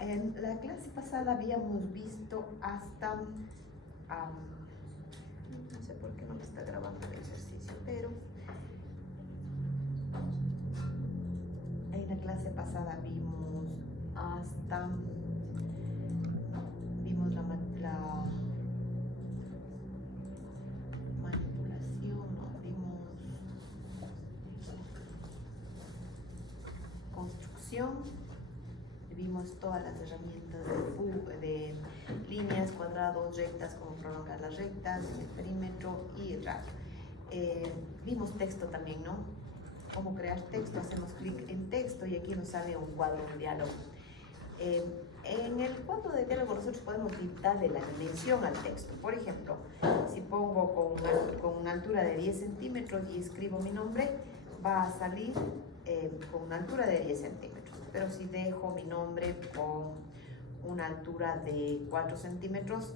En la clase pasada habíamos visto hasta, no sé por qué no me está grabando el ejercicio, pero en la clase pasada vimos hasta, vimos la manipulación, ¿no? Vimos construcción, vimos todas las herramientas de líneas, cuadrados, rectas, cómo prolongar las rectas, el perímetro y el radio. Vimos texto también, ¿no? Cómo crear texto, hacemos clic en texto y aquí nos sale un cuadro de diálogo. En el cuadro de diálogo nosotros podemos dictarle la dimensión al texto. Por ejemplo, si pongo con una altura de 10 centímetros y escribo mi nombre, va a salir con una altura de 10 centímetros. Pero si dejo mi nombre con una altura de 4 centímetros,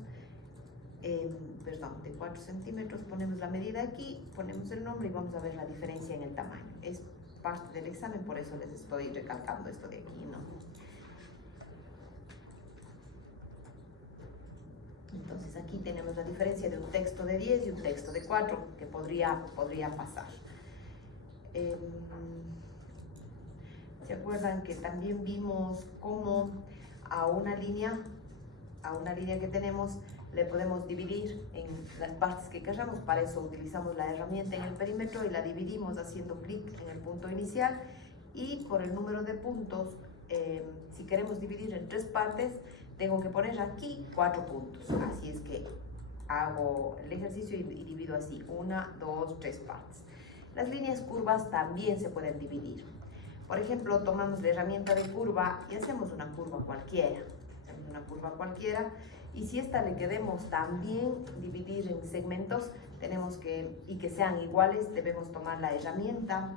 de 4 centímetros, ponemos la medida aquí, ponemos el nombre y vamos a ver la diferencia en el tamaño. Es parte del examen, por eso les estoy recalcando esto de aquí, ¿no? Entonces aquí tenemos la diferencia de un texto de 10 y un texto de 4 que podría pasar. ¿Se acuerdan que también vimos cómo a una línea que tenemos le podemos dividir en las partes que queramos? Para eso utilizamos la herramienta en el perímetro y la dividimos haciendo clic en el punto inicial, y por el número de puntos, si queremos dividir en 3 partes, tengo que poner aquí 4 puntos. Así es que hago el ejercicio y divido así, 1, 2, 3 partes. Las líneas curvas también se pueden dividir. Por ejemplo, tomamos la herramienta de curva y hacemos una curva cualquiera. Y si esta le queremos también dividir en segmentos, y que sean iguales, debemos tomar la herramienta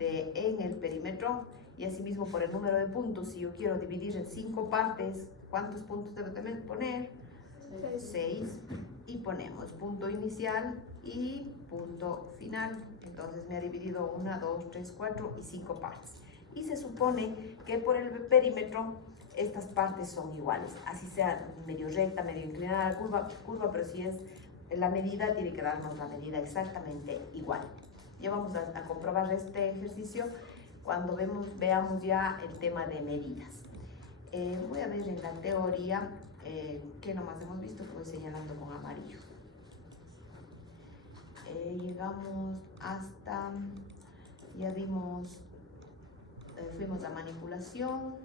en el perímetro, y asimismo por el número de puntos. Si yo quiero dividir en 5 partes, ¿cuántos puntos debo poner? 6. Y ponemos punto inicial y punto final. Entonces me ha dividido 1, 2, 3, 4 y 5 partes. Y se supone que por el perímetro estas partes son iguales, así sea medio recta, medio inclinada, curva, pero si es la medida, tiene que darnos la medida exactamente igual. Ya vamos a comprobar este ejercicio cuando veamos ya el tema de medidas. Voy a ver en la teoría que nomás hemos visto, que voy señalando con amarillo. Llegamos hasta, ya vimos, fuimos a manipulación,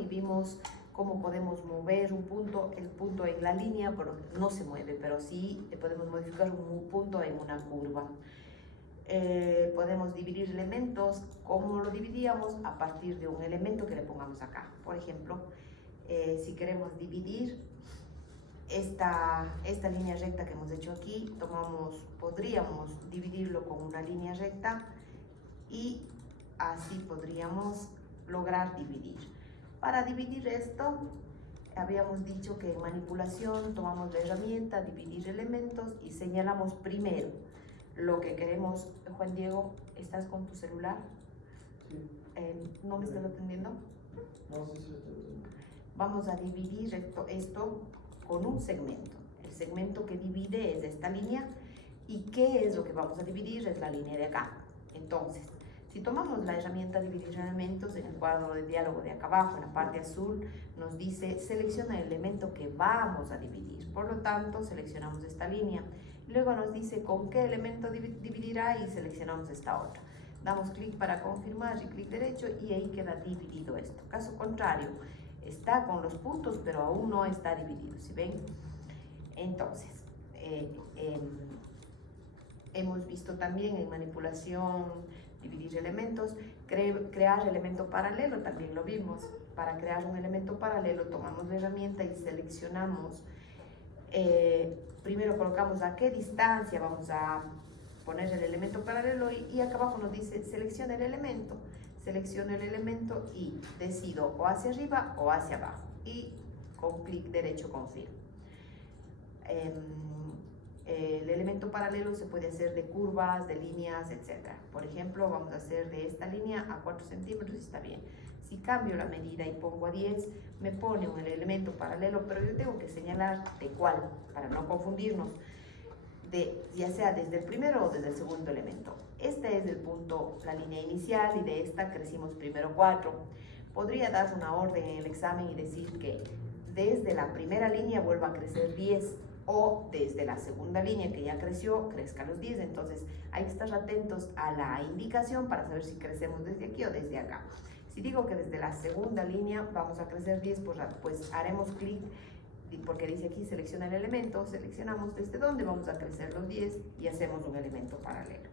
y vimos cómo podemos mover un punto, el punto en la línea, pero no se mueve, pero sí podemos modificar un punto en una curva. Podemos dividir elementos. ¿Cómo lo dividíamos? A partir de un elemento que le pongamos acá. Por ejemplo, si queremos dividir esta línea recta que hemos hecho aquí, podríamos dividirlo con una línea recta y así podríamos lograr dividir. Para dividir esto, habíamos dicho que en manipulación tomamos la herramienta dividir elementos y señalamos primero lo que queremos. Juan Diego, ¿estás con tu celular? Sí. ¿No me estás atendiendo? No, sí, sí. Vamos a dividir esto con un segmento. El segmento que divide es esta línea. ¿Y qué es lo que vamos a dividir? Es la línea de acá. Entonces, si tomamos la herramienta dividir elementos, en el cuadro de diálogo de acá abajo, en la parte azul, nos dice selecciona el elemento que vamos a dividir. Por lo tanto, seleccionamos esta línea. Luego nos dice con qué elemento dividirá y seleccionamos esta otra. Damos clic para confirmar y clic derecho y ahí queda dividido esto. Caso contrario, está con los puntos pero aún no está dividido, ¿sí ven? Entonces, hemos visto también en manipulación dividir elementos, crear elemento paralelo, también lo vimos. Para crear un elemento paralelo tomamos la herramienta y seleccionamos, primero colocamos a qué distancia vamos a poner el elemento paralelo y acá abajo nos dice selecciona el elemento. Selecciono el elemento y decido o hacia arriba o hacia abajo y con clic derecho confirmo. El elemento paralelo se puede hacer de curvas, de líneas, etc. Por ejemplo, vamos a hacer de esta línea a 4 centímetros y está bien. Si cambio la medida y pongo a 10, me pone un elemento paralelo, pero yo tengo que señalar de cuál, para no confundirnos, ya sea desde el primero o desde el segundo elemento. Este es el punto, la línea inicial, y de esta crecimos primero 4. Podría dar una orden en el examen y decir que desde la primera línea vuelva a crecer 10, o desde la segunda línea que ya creció, crezca los 10. Entonces hay que estar atentos a la indicación para saber si crecemos desde aquí o desde acá. Si digo que desde la segunda línea vamos a crecer 10, pues haremos clic, porque dice aquí selecciona el elemento, seleccionamos desde dónde vamos a crecer los 10 y hacemos un elemento paralelo.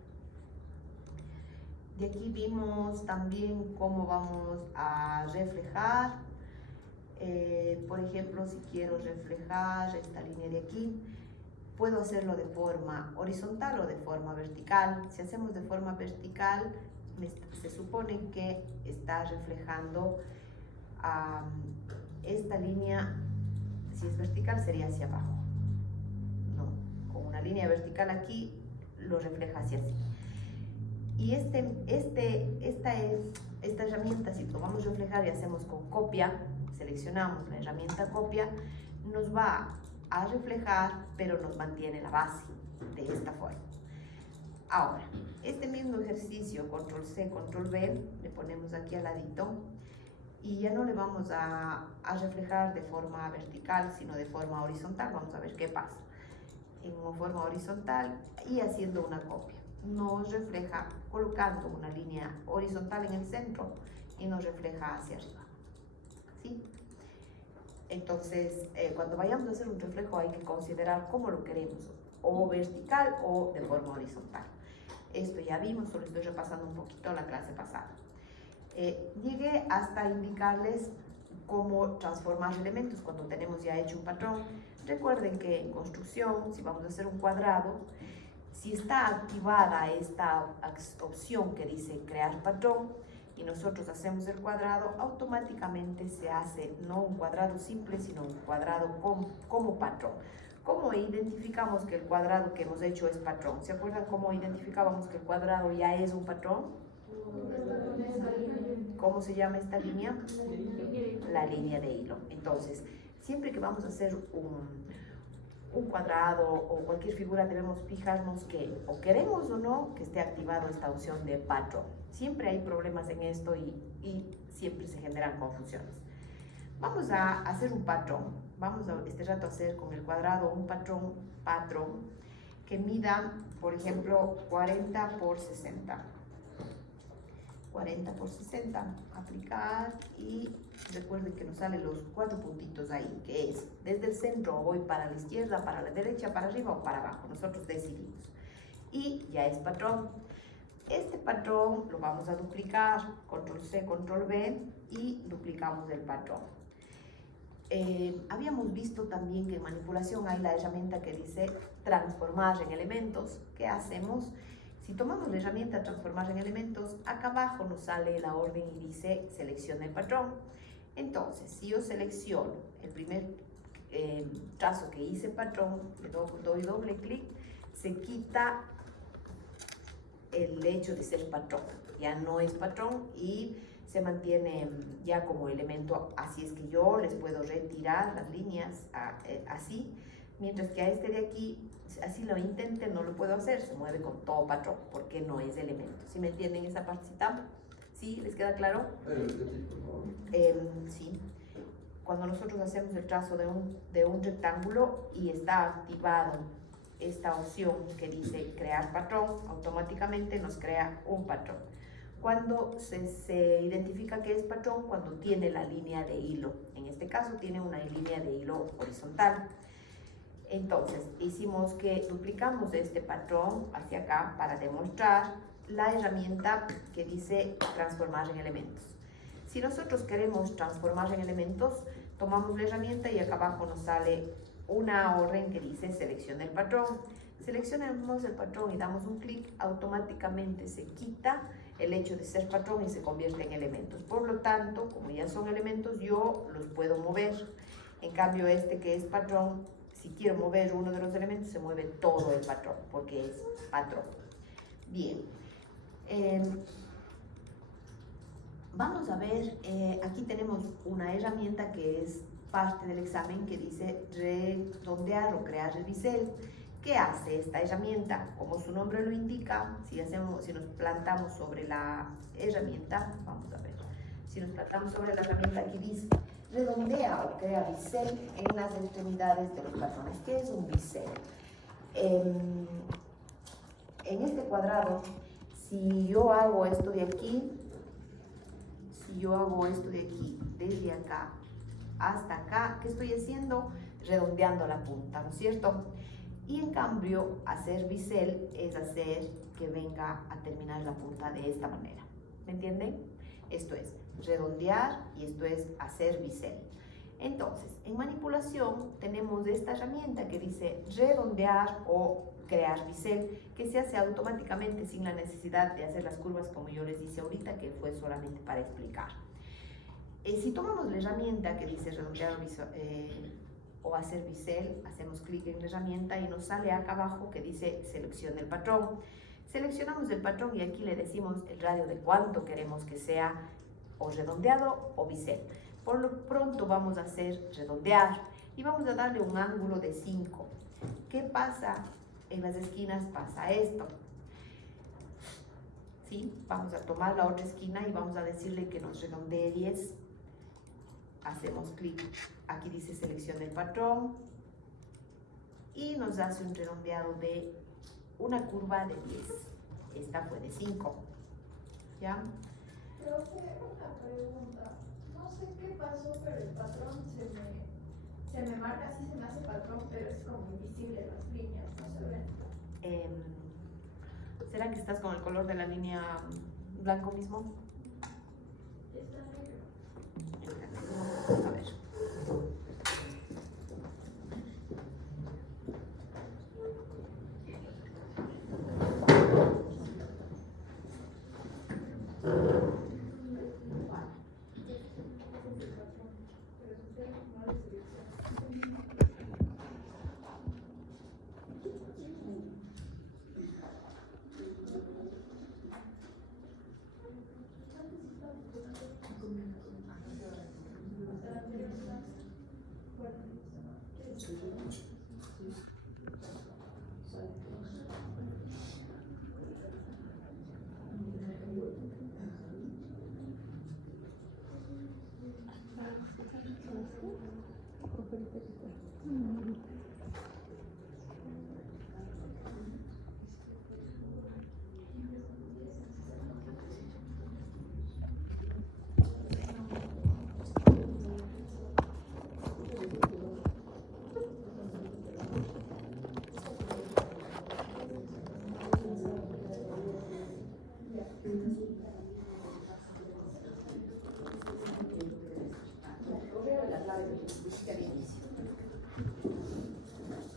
De aquí vimos también cómo vamos a reflejar. Por ejemplo, si quiero reflejar esta línea de aquí, puedo hacerlo de forma horizontal o de forma vertical. Si hacemos de forma vertical, se supone que está reflejando esta línea. Si es vertical sería hacia abajo, no, con una línea vertical aquí lo refleja hacia así. Y esta herramienta, si tomamos reflejar y hacemos con copia, seleccionamos la herramienta copia, nos va a reflejar, pero nos mantiene la base de esta forma. Ahora, este mismo ejercicio, control C, control V, le ponemos aquí al ladito, y ya no le vamos a reflejar de forma vertical, sino de forma horizontal. Vamos a ver qué pasa. En forma horizontal y haciendo una copia. Nos refleja colocando una línea horizontal en el centro y nos refleja hacia arriba. ¿Sí? Entonces, cuando vayamos a hacer un reflejo hay que considerar cómo lo queremos, o vertical o de forma horizontal. Esto ya vimos, solo estoy repasando un poquito la clase pasada. Llegué hasta indicarles cómo transformar elementos cuando tenemos ya hecho un patrón. Recuerden que en construcción, si vamos a hacer un cuadrado, si está activada esta opción que dice crear patrón y nosotros hacemos el cuadrado, automáticamente se hace no un cuadrado simple, sino un cuadrado como patrón. ¿Cómo identificamos que el cuadrado que hemos hecho es patrón? ¿Se acuerdan cómo identificábamos que el cuadrado ya es un patrón? ¿Cómo se llama esta línea? La línea de hilo. Entonces, siempre que vamos a hacer un cuadrado o cualquier figura, debemos fijarnos que o queremos o no que esté activado esta opción de patrón. Siempre hay problemas en esto y siempre se generan confusiones. Vamos a hacer un patrón. Vamos a este rato a hacer con el cuadrado un patrón que mida, por ejemplo, 40 por 60. 40 por 60, aplicar, y recuerden que nos salen los 4 puntitos ahí, que es desde el centro voy para la izquierda, para la derecha, para arriba o para abajo, nosotros decidimos. Y ya es patrón. Este patrón lo vamos a duplicar, control C, control V, y duplicamos el patrón. Habíamos visto también que en manipulación hay la herramienta que dice transformar en elementos. ¿Qué hacemos? Si tomamos la herramienta transformar en elementos, acá abajo nos sale la orden y dice selecciona el patrón. Entonces, si yo selecciono el primer trazo que hice patrón, le doy doble clic, se quita el hecho de ser patrón. Ya no es patrón y se mantiene ya como elemento. Así es que yo les puedo retirar las líneas así, mientras que a este de aquí, así lo intenten, no lo puedo hacer, se mueve con todo patrón, porque no es elemento. ¿Sí me entienden esa partecita? ¿Sí? ¿Les queda claro? Sí. Cuando nosotros hacemos el trazo de un rectángulo y está activado esta opción que dice crear patrón, automáticamente nos crea un patrón. Cuando se identifica que es patrón, cuando tiene la línea de hilo. En este caso tiene una línea de hilo horizontal. Entonces, hicimos que duplicamos este patrón hacia acá para demostrar la herramienta que dice transformar en elementos. Si nosotros queremos transformar en elementos, tomamos la herramienta y acá abajo nos sale una orden que dice selecciona el patrón. Seleccionamos el patrón y damos un clic, automáticamente se quita el hecho de ser patrón y se convierte en elementos. Por lo tanto, como ya son elementos, yo los puedo mover. En cambio, este que es patrón, si quiero mover uno de los elementos, se mueve todo el patrón, porque es patrón. Bien. Vamos a ver, aquí tenemos una herramienta que es parte del examen que dice redondear o crear el bisel. ¿Qué hace esta herramienta? Como su nombre lo indica, si nos plantamos sobre la herramienta, vamos a ver, si nos plantamos sobre la herramienta, aquí dice redondea o crea bisel en las extremidades de los patrones. ¿Qué es un bisel? En este cuadrado, si yo hago esto de aquí, desde acá hasta acá, ¿qué estoy haciendo? Redondeando la punta, ¿no es cierto? Y en cambio, hacer bisel es hacer que venga a terminar la punta de esta manera. ¿Me entienden? Esto es redondear y esto es hacer bisel. Entonces, en manipulación tenemos esta herramienta que dice redondear o crear bisel, que se hace automáticamente sin la necesidad de hacer las curvas como yo les dije ahorita, que fue solamente para explicar. Si tomamos la herramienta que dice redondear o hacer bisel, hacemos clic en la herramienta y nos sale acá abajo que dice seleccione el patrón. Seleccionamos el patrón y aquí le decimos el radio de cuánto queremos que sea o redondeado o bisel. Por lo pronto vamos a hacer redondear y vamos a darle un ángulo de 5. ¿Qué pasa? En las esquinas pasa esto. ¿Sí? Vamos a tomar la otra esquina y vamos a decirle que nos redondee 10. Hacemos clic, aquí dice seleccione el patrón y nos hace un redondeado de una curva de 10. Esta fue de 5. ¿Ya? Profe, una pregunta. No sé qué pasó, pero el patrón se me marca, así se me hace patrón, pero es como invisible las líneas, no se ven. ¿Será que estás con el color de la línea blanco mismo? Está negro. A ver.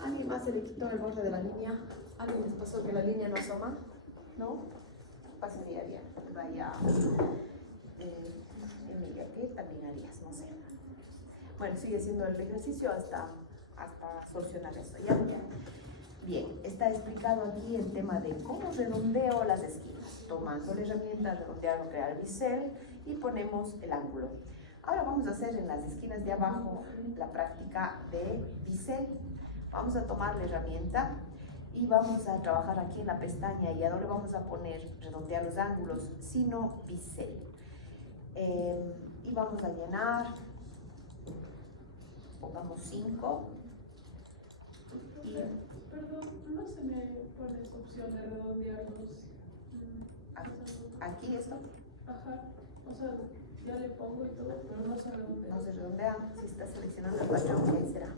¿Alguien más se le quitó el borde de la línea? ¿Alguien les pasó que la línea no asoma? ¿No? Pasaría bien. Vaya, Emilia, ¿qué también harías? No sé. Bueno, sigue siendo el ejercicio hasta solucionar eso. ¿Ya? Bien, está explicado aquí el tema de cómo redondeo las esquinas. Tomando la herramienta redondear o crear bisel y ponemos el ángulo. Ahora vamos a hacer en las esquinas de abajo la práctica de bisel. Vamos a tomar la herramienta y vamos a trabajar aquí en la pestaña y ahora vamos a poner redondear los ángulos, sino bisel. Y vamos a llenar, pongamos 5. Perdón, no se me pone esa opción de redondearlos. Aquí esto. Ajá, o sea, ya le pongo y todo, pero no se redondea. No se redondea. Si está seleccionando el patrón, ¿qué será?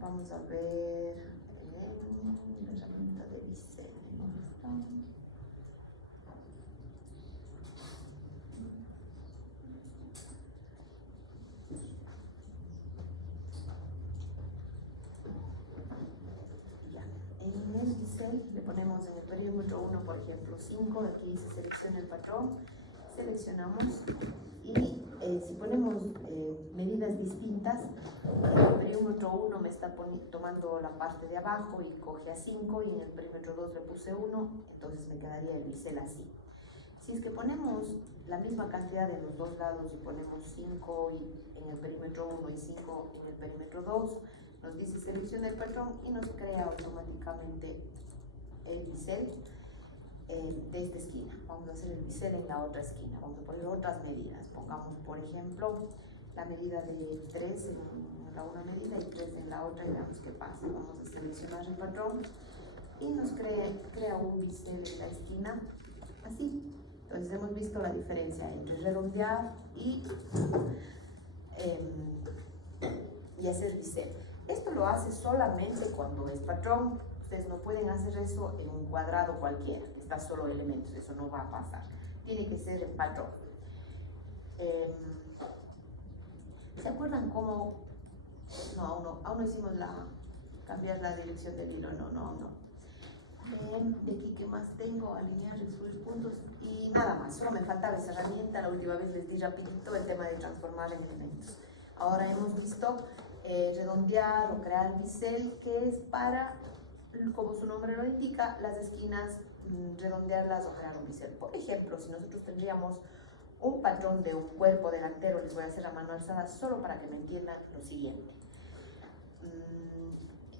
Vamos a ver la herramienta de bisel. ¿Dónde está? Ya. En el bisel le ponemos en el perímetro 1, por ejemplo, 5. Aquí se selecciona el patrón, seleccionamos y si ponemos medidas distintas, en el perímetro 1 me está tomando la parte de abajo y coge a 5, y en el perímetro 2 le puse 1, entonces me quedaría el bisel así. Si es que ponemos la misma cantidad en los dos lados y ponemos 5 en el perímetro 1 y 5 en el perímetro 2, nos dice selecciona el patrón y nos crea automáticamente el bisel de esta esquina. Vamos a hacer el bisel en la otra esquina, vamos a poner otras medidas. Pongamos, por ejemplo, la medida de 3 en la una medida y 3 en la otra y veamos qué pasa. Vamos a seleccionar el patrón y nos crea un bisel en la esquina, así. Entonces hemos visto la diferencia entre redondear y hacer bisel. Esto lo hace solamente cuando es patrón. Ustedes no pueden hacer eso en un cuadrado cualquiera, que está solo elementos, eso no va a pasar. Tiene que ser en patrón. ¿Se acuerdan cómo? No, aún no hicimos cambiar la dirección del hilo, no. De aquí, ¿qué más tengo? Alinear, excluir puntos y nada más. Solo me faltaba esa herramienta. La última vez les di rapidito el tema de transformar en elementos. Ahora hemos visto redondear o crear bisel, que es para, como su nombre lo indica, las esquinas, redondearlas o crear un bisel. Por ejemplo, si nosotros tendríamos un patrón de un cuerpo delantero, les voy a hacer a mano alzada solo para que me entiendan lo siguiente.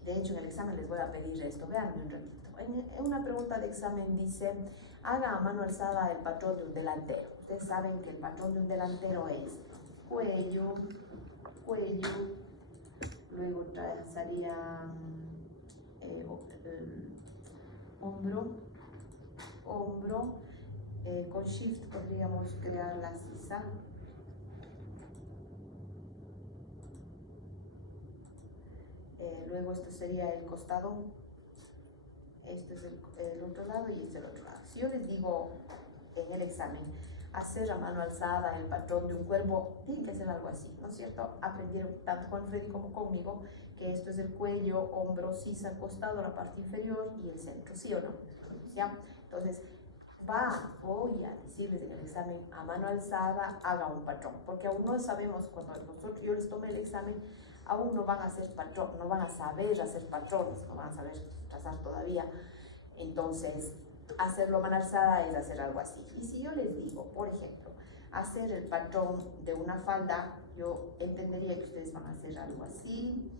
De hecho, en el examen les voy a pedir esto, vean un ratito. En una pregunta de examen dice, haga a mano alzada el patrón de un delantero. Ustedes saben que el patrón de un delantero es cuello, luego trazaría hombro, con shift podríamos crear la sisa, luego esto sería el costado, este es el otro lado y este es el otro lado. Si yo les digo en el examen hacer a mano alzada el patrón de un cuervo, tienen que hacer algo así, ¿no es cierto? Aprendieron tanto con Freddy como conmigo que esto es el cuello, hombro, sisa, costado, la parte inferior y el centro, ¿sí o no? ¿Ya? Entonces, voy a decirles en el examen a mano alzada, haga un patrón, porque aún no sabemos, cuando yo les tome el examen, aún no van a hacer patrón, no van a saber hacer patrones, no van a saber trazar todavía. Entonces, hacerlo a mano alzada es hacer algo así. Y si yo les digo, por ejemplo, hacer el patrón de una falda, yo entendería que ustedes van a hacer algo así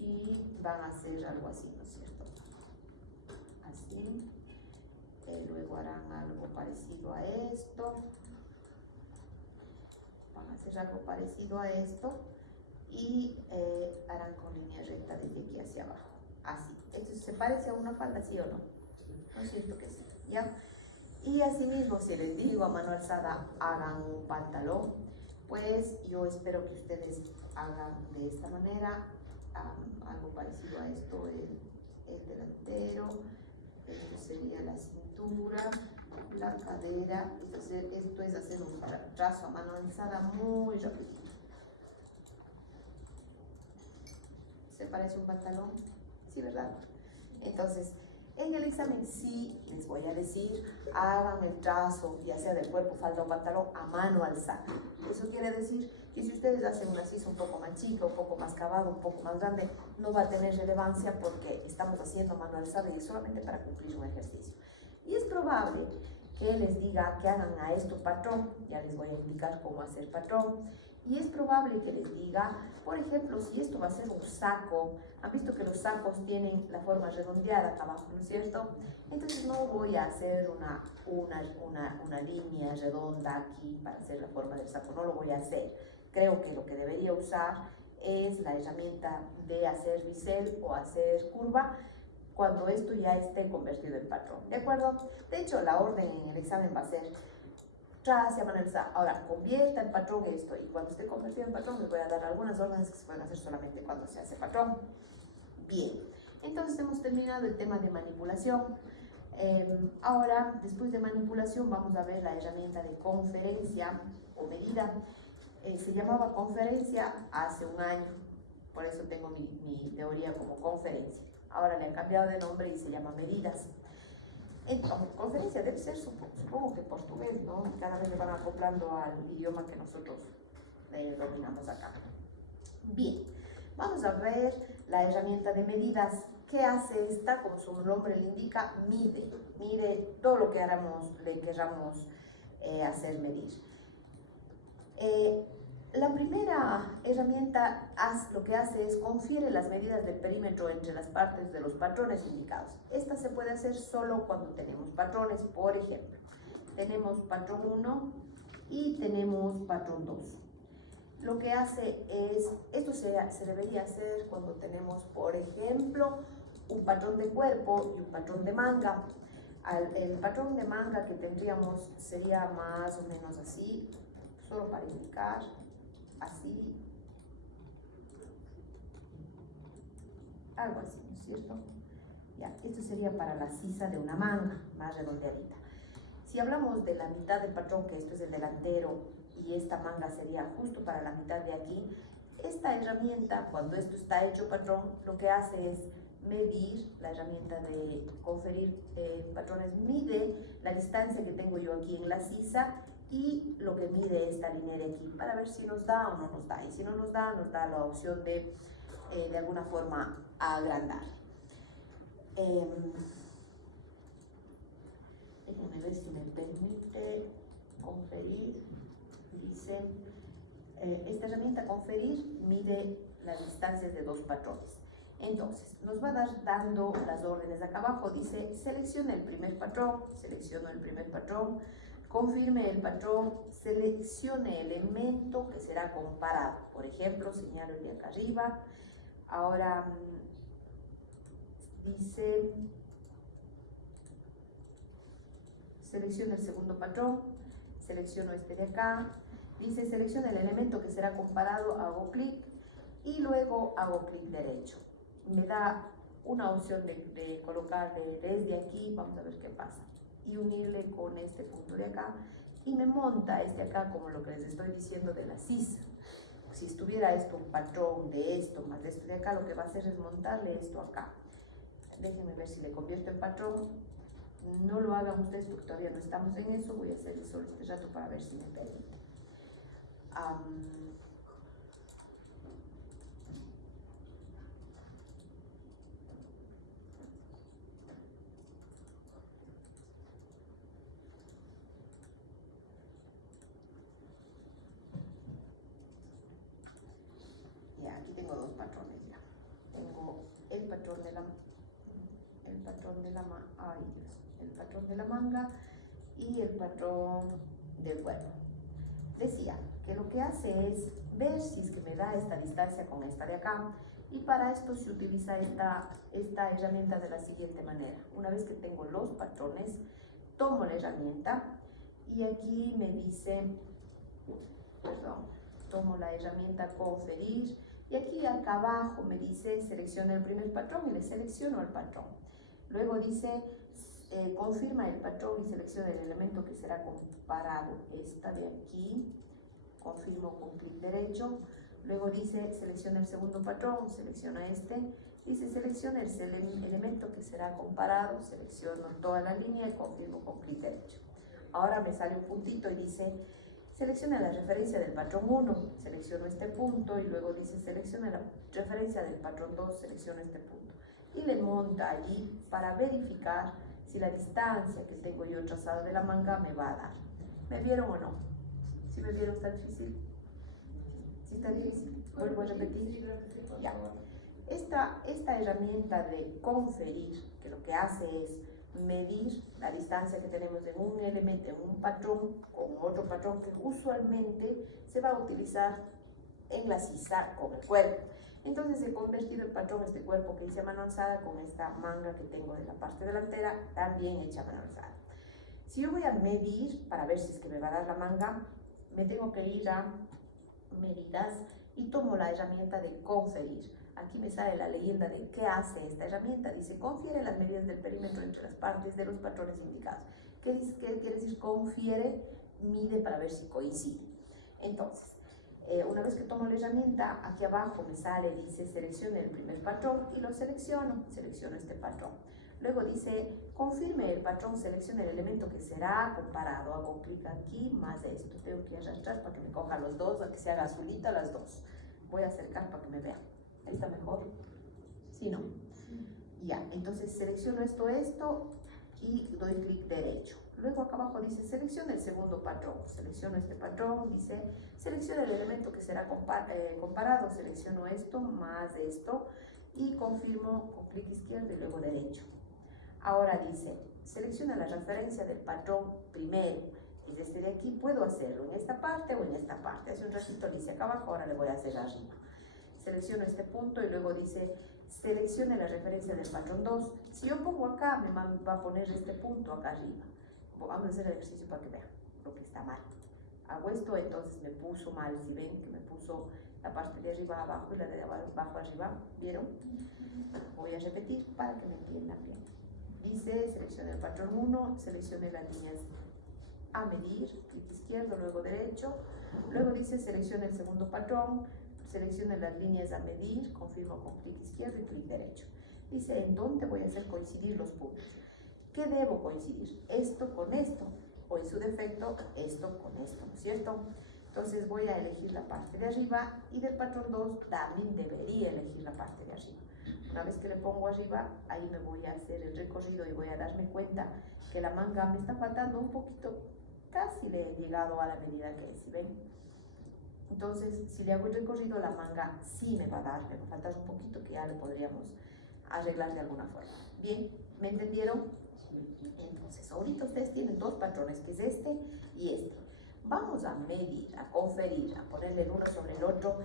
y van a hacer algo así, ¿no es cierto? Así. Luego harán algo parecido a esto. Van a hacer algo parecido a esto y harán con línea recta desde aquí hacia abajo. Así. ¿Esto se parece a una falda, sí o no? No es cierto que sí, ¿ya? Y asimismo, si les digo a mano alzada, hagan un pantalón, pues yo espero que ustedes hagan de esta manera, algo parecido a esto, el delantero, esto sería la cintura, la cadera, esto es hacer un trazo a mano alzada muy rapidito. ¿Se parece un pantalón? Sí, ¿verdad? Entonces, en el examen sí les voy a decir, hagan el trazo, ya sea del cuerpo, falda o pantalón, a mano alzada. Eso quiere decir que si ustedes hacen una sisa un poco más chica, un poco más cavada, un poco más grande, no va a tener relevancia porque estamos haciendo mano alzada y es solamente para cumplir un ejercicio. Y es probable que les diga que hagan a esto patrón, ya les voy a indicar cómo hacer patrón. Y es probable que les diga, por ejemplo, si esto va a ser un saco, han visto que los sacos tienen la forma redondeada acá abajo, ¿no es cierto? Entonces no voy a hacer una línea redonda aquí para hacer la forma del saco, no lo voy a hacer. Creo que lo que debería usar es la herramienta de hacer bisel o hacer curva cuando esto ya esté convertido en patrón, ¿de acuerdo? De hecho, la orden en el examen va a ser trace a mano alzada. Ahora, convierta en patrón esto y cuando esté convertido en patrón les voy a dar algunas órdenes que se pueden hacer solamente cuando se hace patrón. Bien, entonces hemos terminado el tema de manipulación. Ahora, después de manipulación, vamos a ver la herramienta de conferencia o medida. Se llamaba conferencia hace un año, por eso tengo mi teoría como conferencia. Ahora le han cambiado de nombre y se llama medidas. Entonces, conferencia debe ser, supongo que portugués, ¿no? Cada vez le van acoplando al idioma que nosotros dominamos acá. Bien, vamos a ver la herramienta de medidas. ¿Qué hace esta? Como su nombre le indica, mide todo lo que le queramos hacer medir. La primera herramienta lo que hace es confiere las medidas del perímetro entre las partes de los patrones indicados. Esta se puede hacer solo cuando tenemos patrones. Por ejemplo, tenemos patrón 1 y tenemos patrón 2. Lo que hace es, esto se debería hacer cuando tenemos, por ejemplo, un patrón de cuerpo y un patrón de manga. El patrón de manga que tendríamos sería más o menos así, solo para indicar. Así, algo así, ¿no es cierto? Ya, esto sería para la sisa de una manga, más redondeadita. Si hablamos de la mitad del patrón, que esto es el delantero, y esta manga sería justo para la mitad de aquí, esta herramienta, cuando esto está hecho patrón, lo que hace es medir, la herramienta de conferir patrones, mide la distancia que tengo yo aquí en la sisa, y lo que mide esta línea de aquí para ver si nos da o no nos da, y si no nos da la opción de alguna forma agrandar. Déjenme ver si me permite conferir. Dice, esta herramienta conferir mide las distancias de dos patrones. Entonces, nos va dando las órdenes acá abajo. Dice, seleccione el primer patrón, selecciono el primer patrón, confirme el patrón, seleccione el elemento que será comparado. Por ejemplo, señalo el de acá arriba. Ahora dice, seleccione el segundo patrón, selecciono este de acá. Dice, seleccione el elemento que será comparado, hago clic y luego hago clic derecho. Me da una opción de colocarle desde aquí, vamos a ver qué pasa, y unirle con este punto de acá, y me monta este acá como lo que les estoy diciendo de la sisa. Si estuviera esto un patrón de esto más de esto de acá, lo que va a hacer es montarle esto acá. Déjenme ver si le convierto en patrón. No lo hagan ustedes porque todavía no estamos en eso. Voy a hacer solo este rato para ver si me permite. de la el patrón de la manga y el patrón del cuerpo. Decía que lo que hace es ver si es que me da esta distancia con esta de acá, y para esto se utiliza esta herramienta de la siguiente manera. Una vez que tengo los patrones, tomo la herramienta y aquí me dice, tomo la herramienta conferir y aquí acá abajo me dice selecciona el primer patrón y le selecciono el patrón. Luego dice confirma el patrón y selecciona el elemento que será comparado. Esta de aquí, confirmo con clic derecho. Luego dice selecciona el segundo patrón, selecciona este. Dice selecciona el elemento que será comparado, selecciono toda la línea y confirmo con clic derecho. Ahora me sale un puntito y dice selecciona la referencia del patrón 1, selecciono este punto y luego dice selecciona la referencia del patrón 2, selecciono este punto. Y le monta allí para verificar si la distancia que tengo yo trazada de la manga me va a dar. ¿Me vieron o no? ¿Sí me vieron? ¿Está difícil? ¿Sí está difícil? ¿Vuelvo a repetir? Ya. Esta herramienta de conferir, que lo que hace es medir la distancia que tenemos de un elemento, en un patrón con otro patrón que usualmente se va a utilizar en la sisa con el cuerpo. Entonces he convertido el patrón, este cuerpo que hice a mano alzada, con esta manga que tengo de la parte delantera, también hecha a mano alzada. Si yo voy a medir, para ver si es que me va a dar la manga, me tengo que ir a medidas y tomo la herramienta de conferir. Aquí me sale la leyenda de qué hace esta herramienta. Dice, confiere las medidas del perímetro entre las partes de los patrones indicados. ¿Qué quiere decir? Confiere, mide para ver si coincide. Entonces, una vez que tomo la herramienta, aquí abajo me sale, dice, seleccione el primer patrón y lo selecciono este patrón. Luego dice, confirme el patrón, seleccione el elemento que será comparado. Hago clic aquí, más de esto. Tengo que arrastrar para que me coja los dos, para que se haga azulita las dos. Voy a acercar para que me vean. Ahí está mejor. ¿Sí, no? Ya, entonces selecciono esto y doy clic derecho. Luego acá abajo dice selecciona el segundo patrón. Selecciono este patrón, dice selecciona el elemento que será comparado. Selecciono esto, más de esto y confirmo con clic izquierdo y luego derecho. Ahora dice selecciona la referencia del patrón primero. Y desde de aquí puedo hacerlo en esta parte o en esta parte. Hace un ratito le hice acá abajo, ahora le voy a hacer arriba. Selecciono este punto y luego dice seleccione la referencia del patrón 2. Si yo pongo acá, me va a poner este punto acá arriba. Vamos a hacer el ejercicio para que vean lo que está mal. Hago esto, entonces me puso mal. Si ven que me puso la parte de arriba abajo y la de abajo arriba, ¿vieron? Voy a repetir para que me entiendan bien. Dice seleccione el patrón 1, seleccione las líneas a medir, clic izquierdo, luego derecho. Luego dice seleccione el segundo patrón. Seleccione las líneas a medir, confirmo con clic izquierdo y clic derecho. Dice, ¿en dónde voy a hacer coincidir los puntos? ¿Qué debo coincidir? Esto con esto, o en su defecto, esto con esto, ¿no es cierto? Entonces voy a elegir la parte de arriba y del patrón 2 también debería elegir la parte de arriba. Una vez que le pongo arriba, ahí me voy a hacer el recorrido y voy a darme cuenta que la manga me está faltando un poquito, casi le he llegado a la medida que es, ¿sí ven? Entonces, si le hago el recorrido, la manga sí me va a dar, me va a faltar un poquito que ya le podríamos arreglar de alguna forma. Bien, ¿me entendieron? Entonces, ahorita ustedes tienen dos patrones, que es este y este. Vamos a medir, a conferir, a ponerle el uno sobre el otro,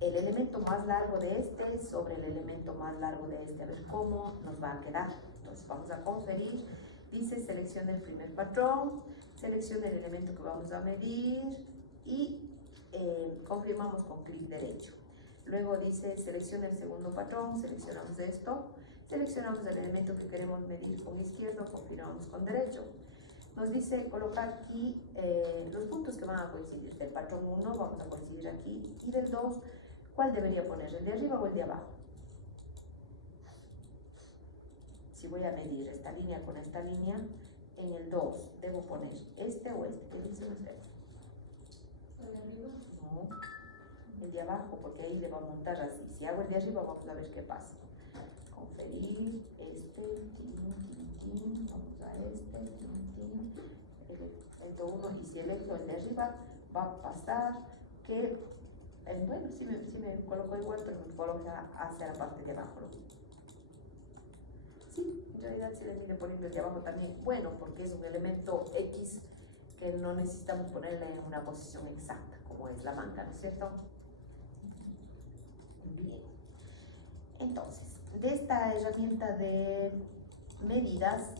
el elemento más largo de este sobre el elemento más largo de este, a ver cómo nos va a quedar. Entonces, vamos a conferir. Dice, seleccione el primer patrón, seleccione el elemento que vamos a medir y confirmamos con clic derecho. Luego dice selecciona el segundo patrón, seleccionamos esto, seleccionamos el elemento que queremos medir con izquierdo, confirmamos con derecho. Nos dice colocar aquí los puntos que van a coincidir. Del patrón 1 vamos a coincidir aquí y del 2, ¿cuál debería poner? ¿El de arriba o el de abajo? Si voy a medir esta línea con esta línea, en el 2 debo poner este o este. ¿Qué dicen ustedes? No, el de abajo, porque ahí le va a montar así. Si hago el de arriba, vamos a ver qué pasa. Conferir, vamos a el 1, y si elegio el de arriba, va a pasar que, bueno, si me coloco igual, pero me coloca hacia la parte de abajo. Sí, en realidad si le mide por ejemplo el de abajo también, bueno, porque es un elemento X que no necesitamos ponerle en una posición exacta, como es la manga, ¿no es cierto? Bien. Entonces, de esta herramienta de medidas,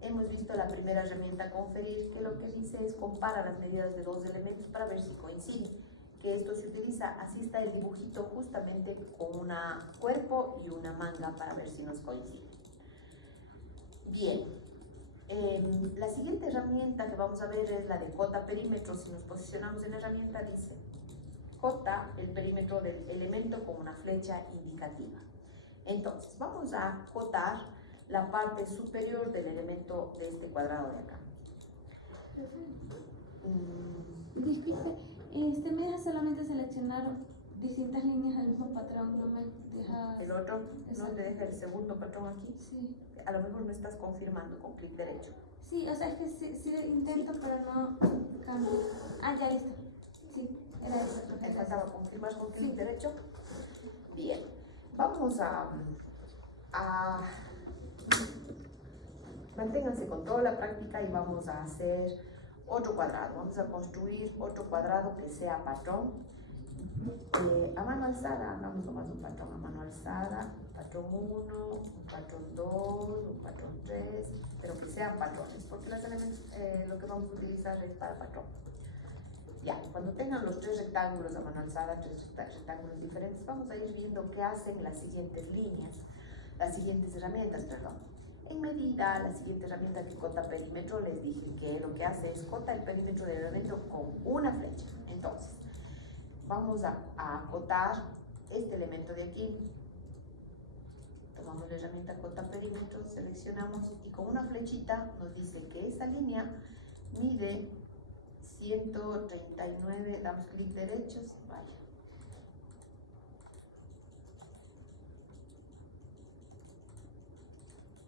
hemos visto la primera herramienta conferir, que lo que dice es compara las medidas de dos elementos para ver si coinciden. Que esto se utiliza, así está el dibujito justamente con un cuerpo y una manga para ver si nos coinciden. Bien, la siguiente herramienta que vamos a ver es la de cota perímetro. Si nos posicionamos en la herramienta dice cota el perímetro del elemento con una flecha indicativa. Entonces, vamos a cotar la parte superior del elemento de este cuadrado de acá. Disculpe, me deja solamente seleccionar distintas líneas del mismo patrón, no me deja... El otro no Exacto. te deja el segundo patrón aquí. Sí, A lo mejor no estás confirmando con clic derecho. sí, o sea, es que sí intento, pero no cambio. Ah, ya listo. Sí, era eso. ¿Te faltaba confirmar con clic Sí. derecho? Bien, vamos a manténganse con toda la práctica y vamos a hacer otro cuadrado. Vamos a construir otro cuadrado que sea patrón. A mano alzada, hagamos nomás un patrón a mano alzada, patrón 1, un patrón 2, un patrón 3, pero que sean patrones, porque los elementos, lo que vamos a utilizar es para patrón. Ya, cuando tengan los tres rectángulos a mano alzada, tres rectángulos diferentes, vamos a ir viendo qué hacen las siguientes líneas, las siguientes herramientas, perdón. En medida, la siguiente herramienta de cota perímetro, les dije que lo que hace es cota el perímetro del elemento con una flecha. Entonces, vamos a acotar este elemento de aquí. Tomamos la herramienta cota perímetro, seleccionamos y con una flechita nos dice que esa línea mide 139, damos clic derecho, vaya.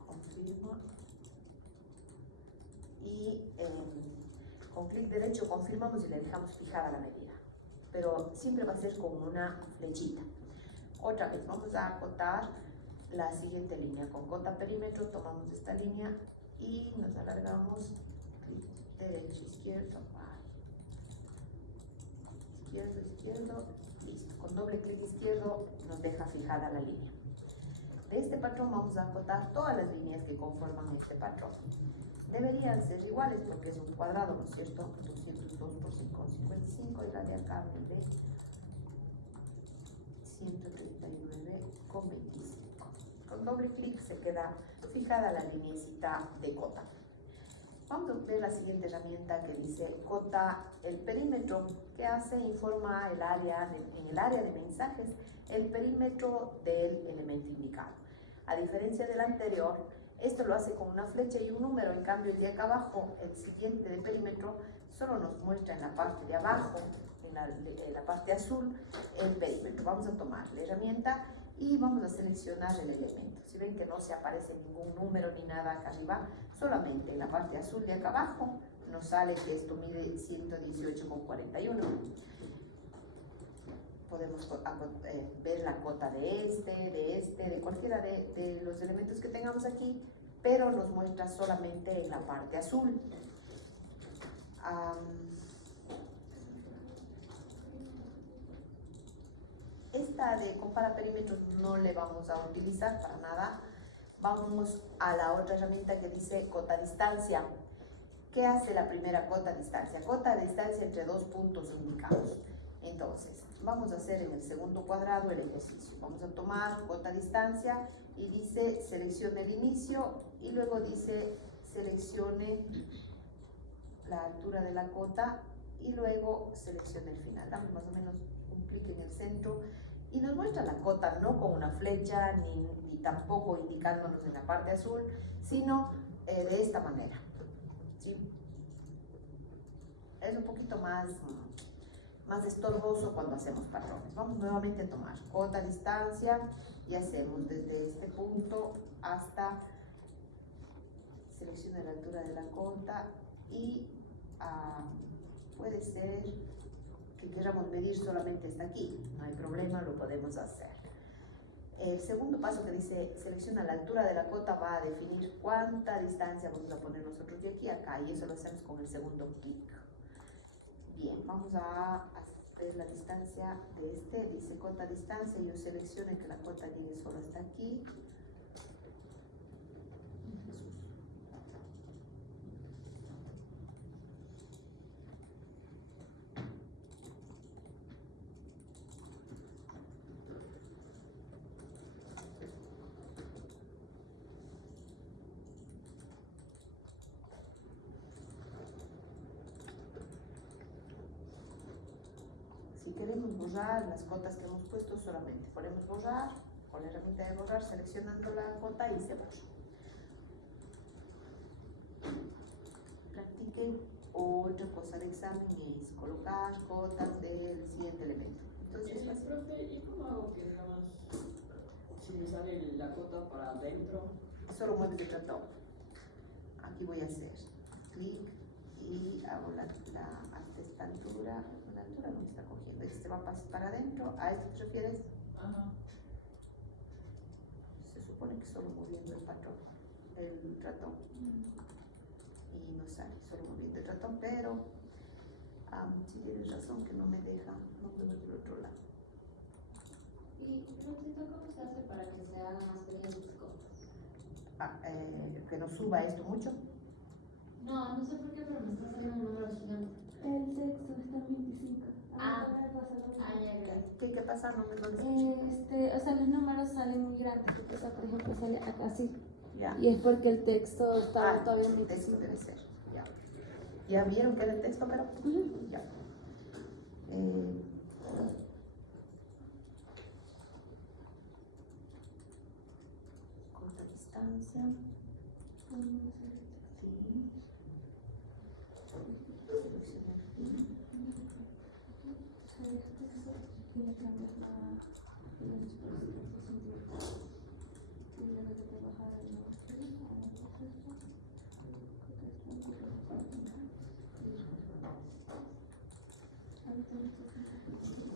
Confirmo. Y con clic derecho confirmamos y le dejamos fijada la medida. Pero siempre va a ser con una flechita. Otra vez, vamos a acotar la siguiente línea. Con cota perímetro tomamos esta línea y nos alargamos, clic derecho, izquierdo, izquierdo, izquierdo, listo. Con doble clic izquierdo nos deja fijada la línea. De este patrón vamos a acotar todas las líneas que conforman este patrón. Deberían ser iguales porque es un cuadrado, ¿no es cierto? 202 por 5,55 y la de acá mide 139,25. Con doble clic se queda fijada la lineecita de cota. Vamos a ver la siguiente herramienta que dice cota el perímetro, que hace, informa en el área de mensajes el perímetro del elemento indicado. A diferencia del anterior, esto lo hace con una flecha y un número, en cambio el de acá abajo, el siguiente de perímetro, solo nos muestra en la parte de abajo, en la parte azul, el perímetro. Vamos a tomar la herramienta y vamos a seleccionar el elemento. Si ven que no se aparece ningún número ni nada acá arriba, solamente en la parte azul de acá abajo nos sale que esto mide 118,41. Podemos ver la cota de cualquiera de los elementos que tengamos aquí, pero nos muestra solamente en la parte azul. Esta de compara perímetros no le vamos a utilizar para nada. Vamos a la otra herramienta que dice cota distancia. ¿Qué hace la primera cota distancia? Cota distancia entre dos puntos indicados. Entonces, vamos a hacer en el segundo cuadrado el ejercicio. Vamos a tomar cota distancia y dice seleccione el inicio y luego dice seleccione la altura de la cota y luego seleccione el final. Damos más o menos un clic en el centro y nos muestra la cota no con una flecha ni tampoco indicándonos en la parte azul, sino de esta manera. ¿Sí? Es un poquito más estorboso cuando hacemos patrones. Vamos nuevamente a tomar cota distancia y hacemos desde este punto hasta selecciona la altura de la cota y puede ser que queramos medir solamente hasta aquí, no hay problema, lo podemos hacer. El segundo paso que dice selecciona la altura de la cota va a definir cuánta distancia vamos a poner nosotros de aquí a acá, y eso lo hacemos con el segundo clic. Bien, vamos a hacer la distancia de este, dice cota distancia, yo selecciono que la cota llegue solo hasta aquí. Si queremos borrar las cotas que hemos puesto, solamente ponemos borrar, con la herramienta de borrar, seleccionando la cota y se borra. Practiquen. Otra cosa de examen es colocar cotas del siguiente elemento. Entonces, Profe, ¿y cómo hago que jamás, si me sale la cota para adentro? solo mueves el ratón. Aquí voy a hacer clic y hago hasta esta altura. La altura no me está cogiendo. Este va para adentro. ¿A esto te refieres? Ajá. Se supone que solo moviendo el patrón, el ratón. Y no sale, solo moviendo el ratón, pero si tienes razón que no me deja, no puedo ir por otro lado. Y Rosita, ¿cómo se hace para que se hagan más pequeñas las cotas? Que no suba esto mucho. No, no sé por qué, pero me está saliendo un número gigante. El texto está en 25. ¿Qué pasa? No me lo O sea, los números salen muy grandes. O sea, por ejemplo, sale acá así. Ya. Y es porque el texto está todavía en el texto 25. debe ser. Ya. ¿Ya vieron que era el texto, pero? Ya. Corta distancia. Sí. Selecciona aquí.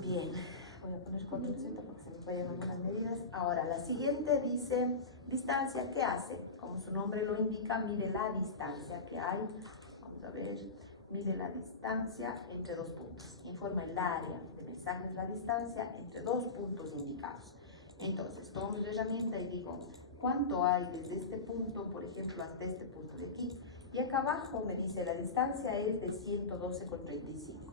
Bien, voy a poner control Z para que se me vayan las medidas. Ahora, la siguiente dice distancia. ¿Qué hace? Como su nombre lo indica, mide la distancia que hay. Vamos a ver, mide la distancia entre dos puntos. Informa el área de mensajes, la distancia entre dos puntos indicados. Entonces, tomo mi herramienta y digo, ¿cuánto hay desde este punto, por ejemplo, hasta este punto de aquí? Y acá abajo me dice la distancia es de 112,35.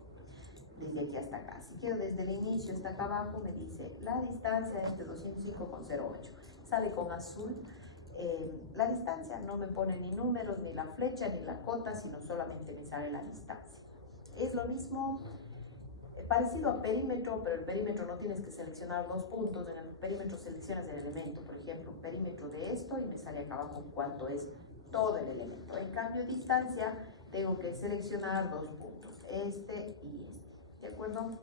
Desde aquí hasta acá. Si quiero desde el inicio hasta acá abajo, me dice la distancia es de 205,08. Sale con azul. La distancia no me pone ni números, ni la flecha, ni la cota, sino solamente me sale la distancia. Es lo mismo, parecido a perímetro, pero el perímetro no tienes que seleccionar dos puntos. En el perímetro seleccionas el elemento, por ejemplo, un perímetro de esto y me sale acá abajo cuánto es todo el elemento. En cambio, distancia, tengo que seleccionar dos puntos, este y este. ¿De acuerdo?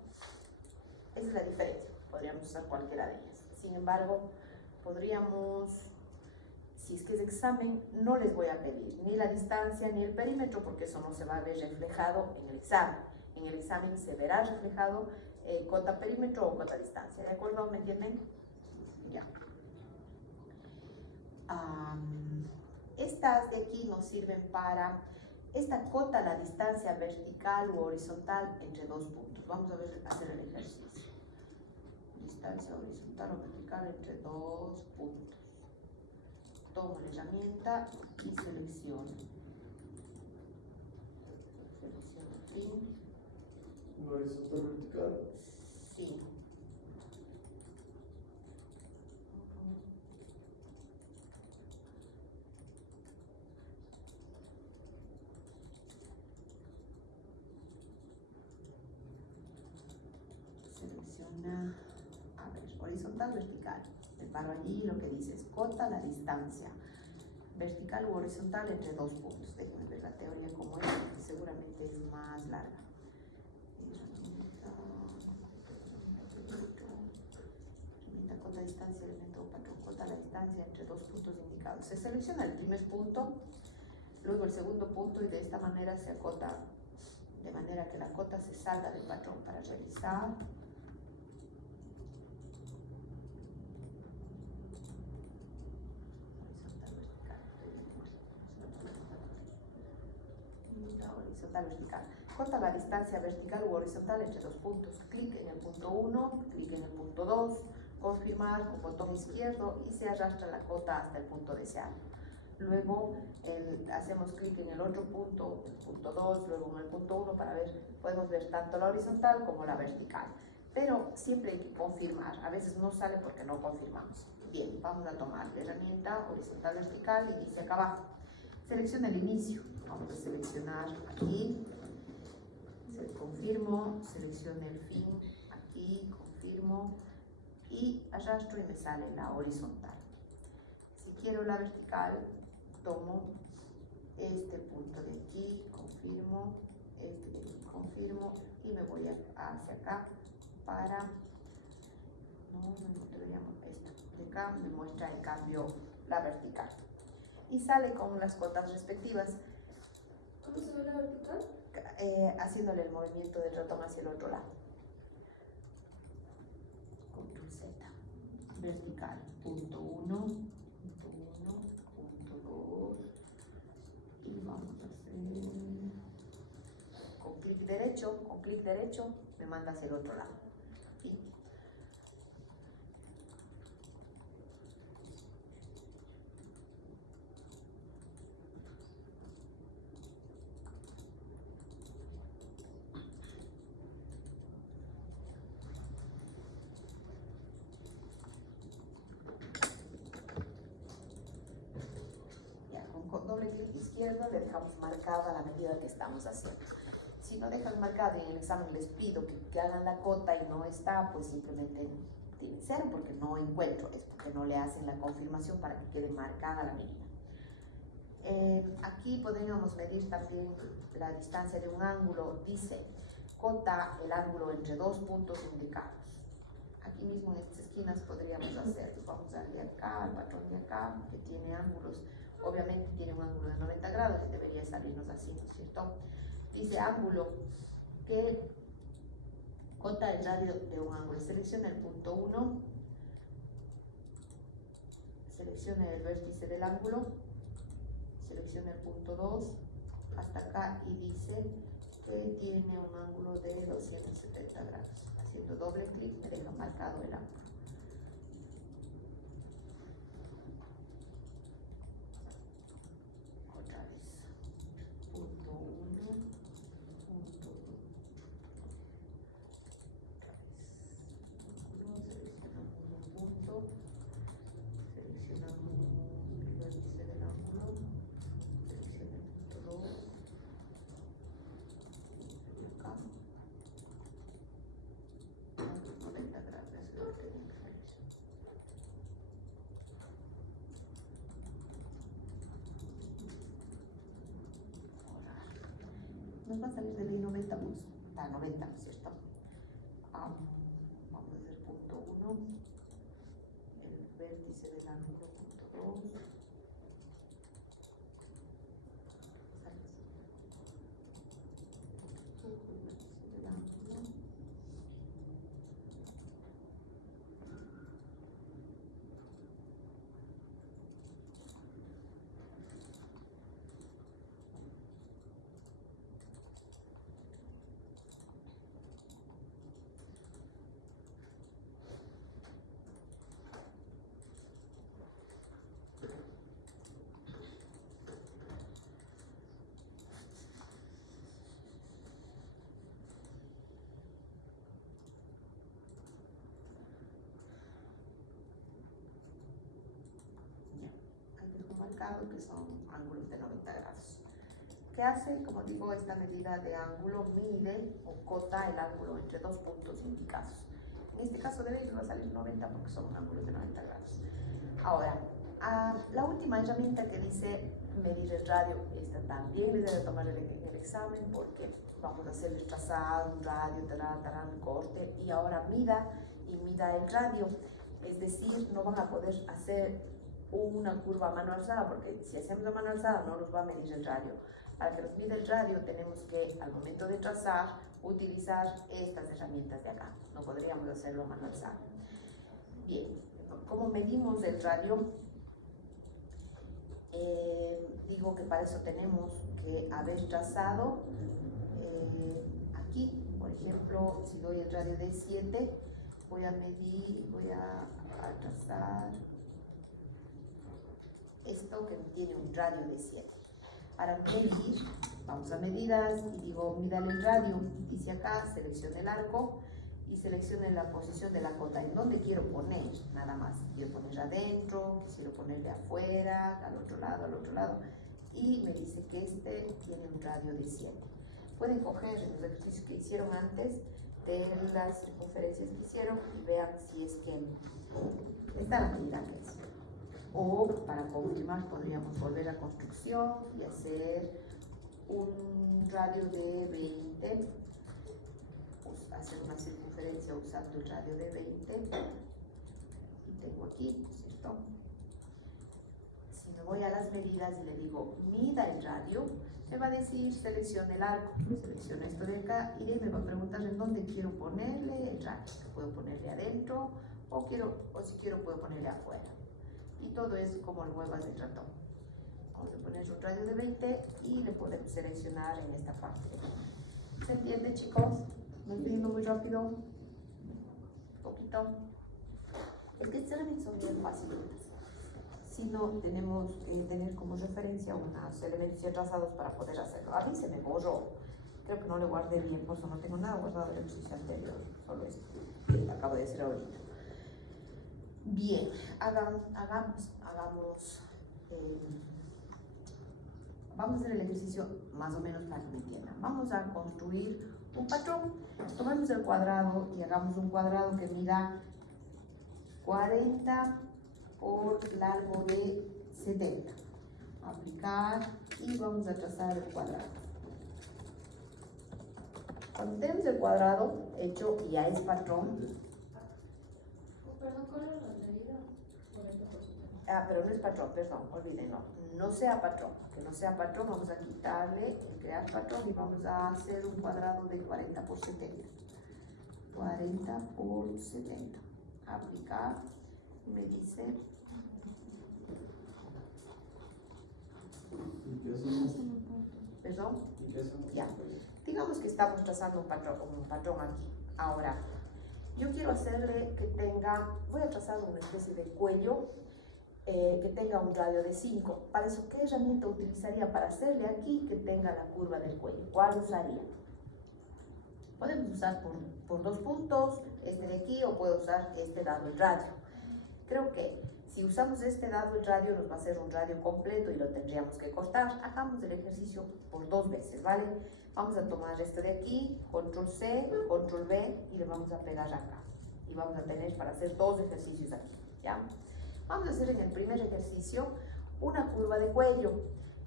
Esa es la diferencia. Podríamos usar cualquiera de ellas. Sin embargo, podríamos, si es que es examen, no les voy a pedir ni la distancia ni el perímetro, porque eso no se va a ver reflejado en el examen. En el examen se verá reflejado cota perímetro o cota distancia. ¿De acuerdo? ¿Me entienden? Ya. Estas de aquí nos sirven para esta cota, la distancia vertical u horizontal entre dos puntos. Vamos a ver, hacer el ejercicio. Distancia horizontal o vertical entre dos puntos. Tomo la herramienta y selecciono. Selecciono aquí. Horizontal vertical. Sí. Selecciona, a ver, horizontal, vertical. Me paro allí y lo que dice es cota la distancia vertical u horizontal entre dos puntos. Déjenme ver la teoría como es, porque seguramente es más larga. Herramienta cota distancia, elemento patrón, cota la distancia entre dos puntos indicados. Se selecciona el primer punto, luego el segundo punto, y de esta manera se acota, de manera que la cota se salga del patrón. Para realizar, horizontal, vertical. Cota la distancia vertical u horizontal entre dos puntos. Clic en el punto 1, clic en el punto 2, confirmar con botón izquierdo y se arrastra la cota hasta el punto deseado. Luego hacemos clic en el otro punto, el punto 2, luego en el punto 1 para ver, podemos ver tanto la horizontal como la vertical. Pero siempre hay que confirmar, a veces no sale porque no confirmamos. Bien, vamos a tomar la herramienta horizontal, vertical, inicia acá abajo. Selecciona el inicio, vamos a seleccionar aquí, confirmo, selecciono el fin, aquí, confirmo y arrastro y me sale la horizontal. Si quiero la vertical, tomo este punto de aquí, confirmo, este de aquí, confirmo y me voy hacia acá para, no deberíamos, esta de acá me muestra el cambio, la vertical. Y sale con las cotas respectivas. ¿Cómo se ve la vertical? Haciéndole el movimiento del ratón hacia el otro lado. Control Z. Vertical. Punto 1, punto 1, punto 2. Y vamos a hacer con clic derecho, me manda hacia el otro lado. Fin. Con doble clic izquierdo le dejamos marcada la medida que estamos haciendo. Si no dejan marcado y en el examen les pido que hagan la cota y no está, pues simplemente tienen 0 porque no encuentro, es porque no le hacen la confirmación para que quede marcada la medida. Aquí podríamos medir también la distancia de un ángulo, dice cota el ángulo entre dos puntos indicados. Aquí mismo en estas esquinas podríamos hacerlo. Vamos a darle acá, al patrón de acá, que tiene ángulos. Obviamente tiene un ángulo de 90 grados y debería salirnos así, ¿no es cierto? Dice ángulo, que cota el radio de un ángulo. Selecciona el punto 1, selecciona el vértice del ángulo, selecciona el punto 2, hasta acá y dice que tiene un ángulo de 270 grados. Haciendo doble clic me deja marcado el ángulo. Nos va a salir de ley 90, pues, está 90, ¿no es cierto? Vamos a hacer punto 1, el vértice del ángulo, punto 2, que son ángulos de 90 grados. ¿Qué hace? Como digo, esta medida de ángulo mide o cota el ángulo entre dos puntos indicados. En este caso de ley va a salir 90 porque son ángulos de 90 grados. Ahora, la última herramienta que dice medir el radio, esta también les debe tomar en el examen porque vamos a hacer el trazado, un radio, un corte y ahora mida el radio. Es decir, no van a poder hacer una curva a mano alzada porque si hacemos a mano alzada no nos va a medir el radio. Para que nos mida el radio tenemos que al momento de trazar utilizar estas herramientas de acá, no podríamos hacerlo a mano alzada. Bien, ¿cómo medimos el radio? digo que para eso tenemos que haber trazado aquí, por ejemplo, si doy el radio de 7, voy a medir, voy a trazar esto que tiene un radio de 7. Para medir, vamos a medidas y digo, mídale el radio, dice acá, seleccione el arco y seleccione la posición de la cota, en dónde quiero poner, nada más. Quiero poner adentro, quiero ponerle afuera, al otro lado, y me dice que este tiene un radio de 7. Pueden coger los ejercicios que hicieron antes de las circunferencias que hicieron y vean si es que está la medida que es. O para confirmar podríamos volver a construcción y hacer un radio de 20, hacer una circunferencia usando el radio de 20 y tengo aquí, ¿cierto? Si me voy a las medidas y le digo mida el radio, me va a decir seleccione el arco, selecciona esto de acá y me va a preguntar en dónde quiero ponerle el radio, puedo ponerle adentro o si quiero puedo ponerle afuera. Y todo es como el muevas el ratón. Vamos a poner un radio de 20 y le podemos seleccionar en esta parte. ¿Se entiende, chicos? ¿Me estoy yendo muy rápido? Un poquito. Es que estas herramientas son bien fáciles. Si no, tenemos que tener como referencia unos elementos ya trazados para poder hacerlo. A mí se me borró. Creo que no le guardé bien, por eso no tengo nada guardado del ejercicio anterior. Solo esto que acabo de hacer ahorita. Bien, vamos a hacer el ejercicio más o menos para que me entiendan. Vamos a construir un patrón. Tomemos el cuadrado y hagamos un cuadrado que mida 40 por largo de 70. Aplicar y vamos a trazar el cuadrado. Cuando tenemos el cuadrado hecho y ya es patrón. Perdón, ¿cuál era la medida? 40%. Pero no es patrón, perdón, olvídenlo. No sea patrón. Que no sea patrón, vamos a quitarle el crear patrón y vamos a hacer un cuadrado de 40 por 70. 40 por 70. Aplicar. Me dice. ¿Perdón? Ya. Digamos que estamos trazando un patrón aquí. Ahora, yo quiero hacerle que tenga, voy a trazar una especie de cuello que tenga un radio de 5. Para eso, ¿qué herramienta utilizaría para hacerle aquí que tenga la curva del cuello? ¿Cuál usaría? Podemos usar por 2 puntos, este de aquí, o puedo usar este dado el radio. Creo que si usamos este dado el radio, nos va a hacer un radio completo y lo tendríamos que cortar. Hagamos el ejercicio por 2 veces, ¿vale? Vamos a tomar este de aquí, control C, control V y le vamos a pegar acá. Y vamos a tener para hacer 2 ejercicios aquí, ¿ya? Vamos a hacer en el primer ejercicio una curva de cuello.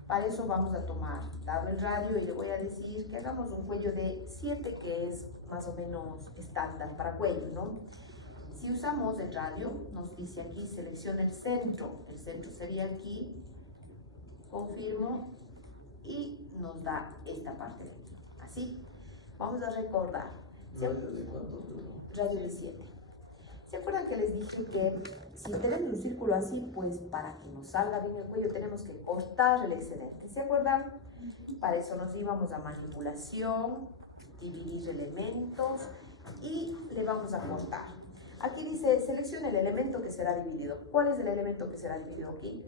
Para eso vamos a tomar, dado el radio y le voy a decir que hagamos un cuello de 7, que es más o menos estándar para cuello, ¿no? Si usamos el radio, nos dice aquí, selecciona el centro sería aquí, confirmo y nos da esta parte de aquí, así. Vamos a recordar. ¿Radio de cuánto? Radio de 7. ¿Se acuerdan que les dije que si tenemos un círculo así, pues para que nos salga bien el cuello tenemos que cortar el excedente? ¿Se acuerdan? Para eso nos íbamos a manipulación, dividir elementos y le vamos a cortar. Aquí dice, selecciona el elemento que será dividido. ¿Cuál es el elemento que será dividido aquí?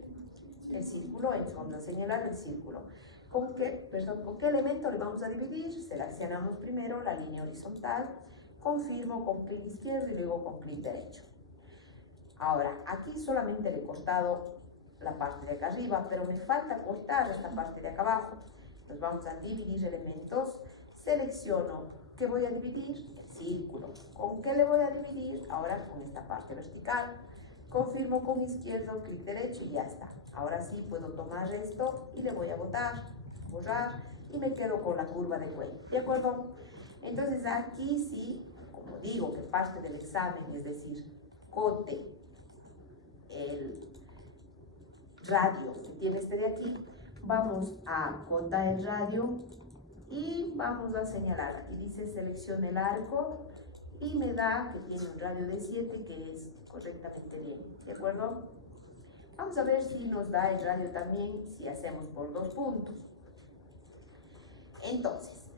El círculo, entonces vamos a señalar el círculo. ¿Con qué elemento le vamos a dividir? Seleccionamos primero la línea horizontal, confirmo con clic izquierdo y luego con clic derecho. Ahora, aquí solamente le he cortado la parte de acá arriba, pero me falta cortar esta parte de acá abajo. Entonces vamos a dividir elementos, selecciono ¿qué voy a dividir? El círculo. ¿Con qué le voy a dividir? Ahora con esta parte vertical. Confirmo con izquierdo, clic derecho y ya está. Ahora sí puedo tomar esto y le voy a borrar y me quedo con la curva de cuello. ¿De acuerdo? Entonces aquí sí, como digo que parte del examen, es decir, cote el radio que tiene este de aquí, vamos a cotar el radio y vamos a señalar. Aquí dice selecciona el arco y me da que tiene un radio de 7 que es correctamente bien. ¿De acuerdo? Vamos a ver si nos da el radio también si hacemos por 2 puntos. Entonces,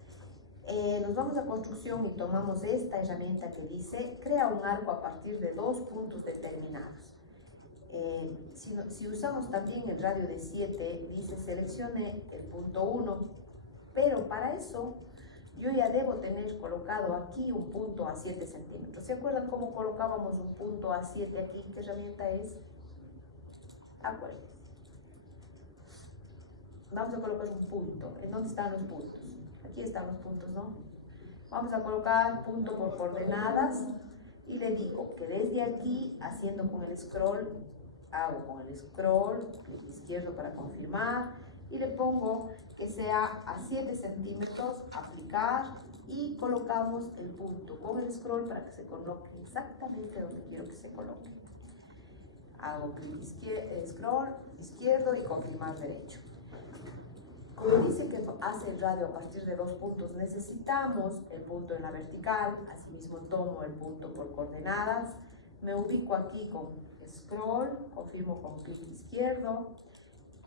nos vamos a construcción y tomamos esta herramienta que dice crea un arco a partir de 2 puntos determinados. Si usamos también el radio de 7, dice seleccione el punto 1, pero para eso yo ya debo tener colocado aquí un punto a 7 centímetros. ¿Se acuerdan cómo colocábamos un punto a 7 aquí? ¿Qué herramienta es? Acuérdense. Vamos a colocar un punto. ¿En dónde están los puntos? Aquí están los puntos, ¿no? Vamos a colocar punto por coordenadas y le digo que desde aquí, haciendo con el scroll, hago con el scroll, clic izquierdo para confirmar, y le pongo que sea a 7 centímetros, aplicar, y colocamos el punto con el scroll para que se coloque exactamente donde quiero que se coloque. Hago clic scroll izquierdo y confirmar derecho. Como dice que hace el radio a partir de 2 puntos, necesitamos el punto en la vertical, asimismo tomo el punto por coordenadas, me ubico aquí con scroll, confirmo con clic izquierdo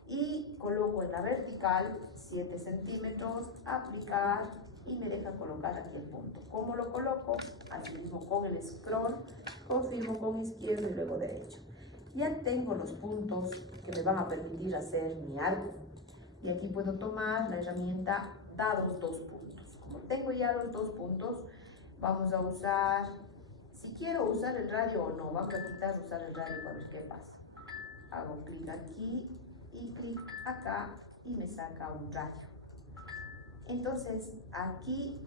y coloco en la vertical 7 centímetros, aplicar y me deja colocar aquí el punto. ¿Cómo lo coloco? Asimismo con el scroll, confirmo con izquierdo y luego derecho. Ya tengo los puntos que me van a permitir hacer mi arco. Y aquí puedo tomar la herramienta dados 2 puntos. Como tengo ya los 2 puntos, vamos a usar, si quiero usar el radio o no, vamos a intentar usar el radio para ver qué pasa. Hago clic aquí y clic acá y me saca un radio. Entonces aquí,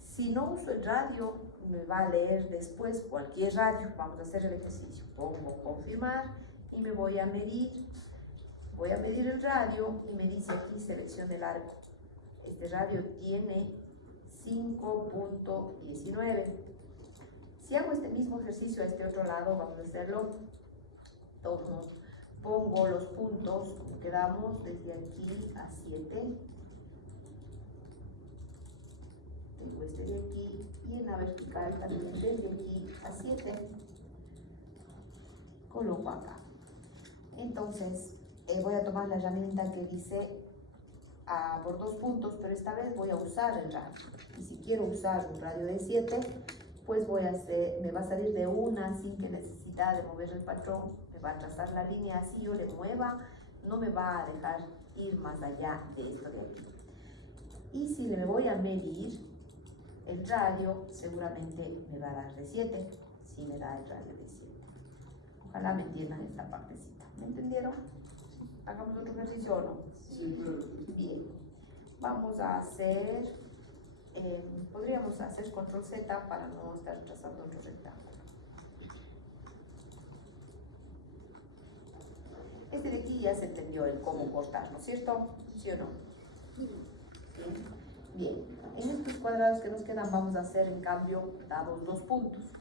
si no uso el radio, me va a leer después cualquier radio. Vamos a hacer el ejercicio. Pongo confirmar y me voy a medir el radio y me dice aquí seleccione el arco. Este radio tiene 5.19. Si hago este mismo ejercicio a este otro lado, vamos a hacerlo. Pongo los puntos, como quedamos, desde aquí a 7. Tengo este de aquí y en la vertical también desde aquí a 7. Coloco acá. Entonces, voy a tomar la herramienta que dice por 2 puntos, pero esta vez voy a usar el radio. Y si quiero usar un radio de 7, pues me va a salir de una sin que necesita de mover el patrón. Me va a trazar la línea así yo le mueva, no me va a dejar ir más allá de esto de aquí. Y si le voy a medir el radio, seguramente me va a dar de 7, si me da el radio de 7. Ojalá me entiendan esta partecita. ¿Me entendieron? ¿Hagamos otro ejercicio o no? Sí, claro. Bien. Vamos a hacer, podríamos hacer control Z para no estar trazando otro rectángulo. Este de aquí ya se entendió el cómo cortar, ¿no es cierto? ¿Sí o no? ¿Sí? Bien. En estos cuadrados que nos quedan vamos a hacer en cambio dados 2 puntos.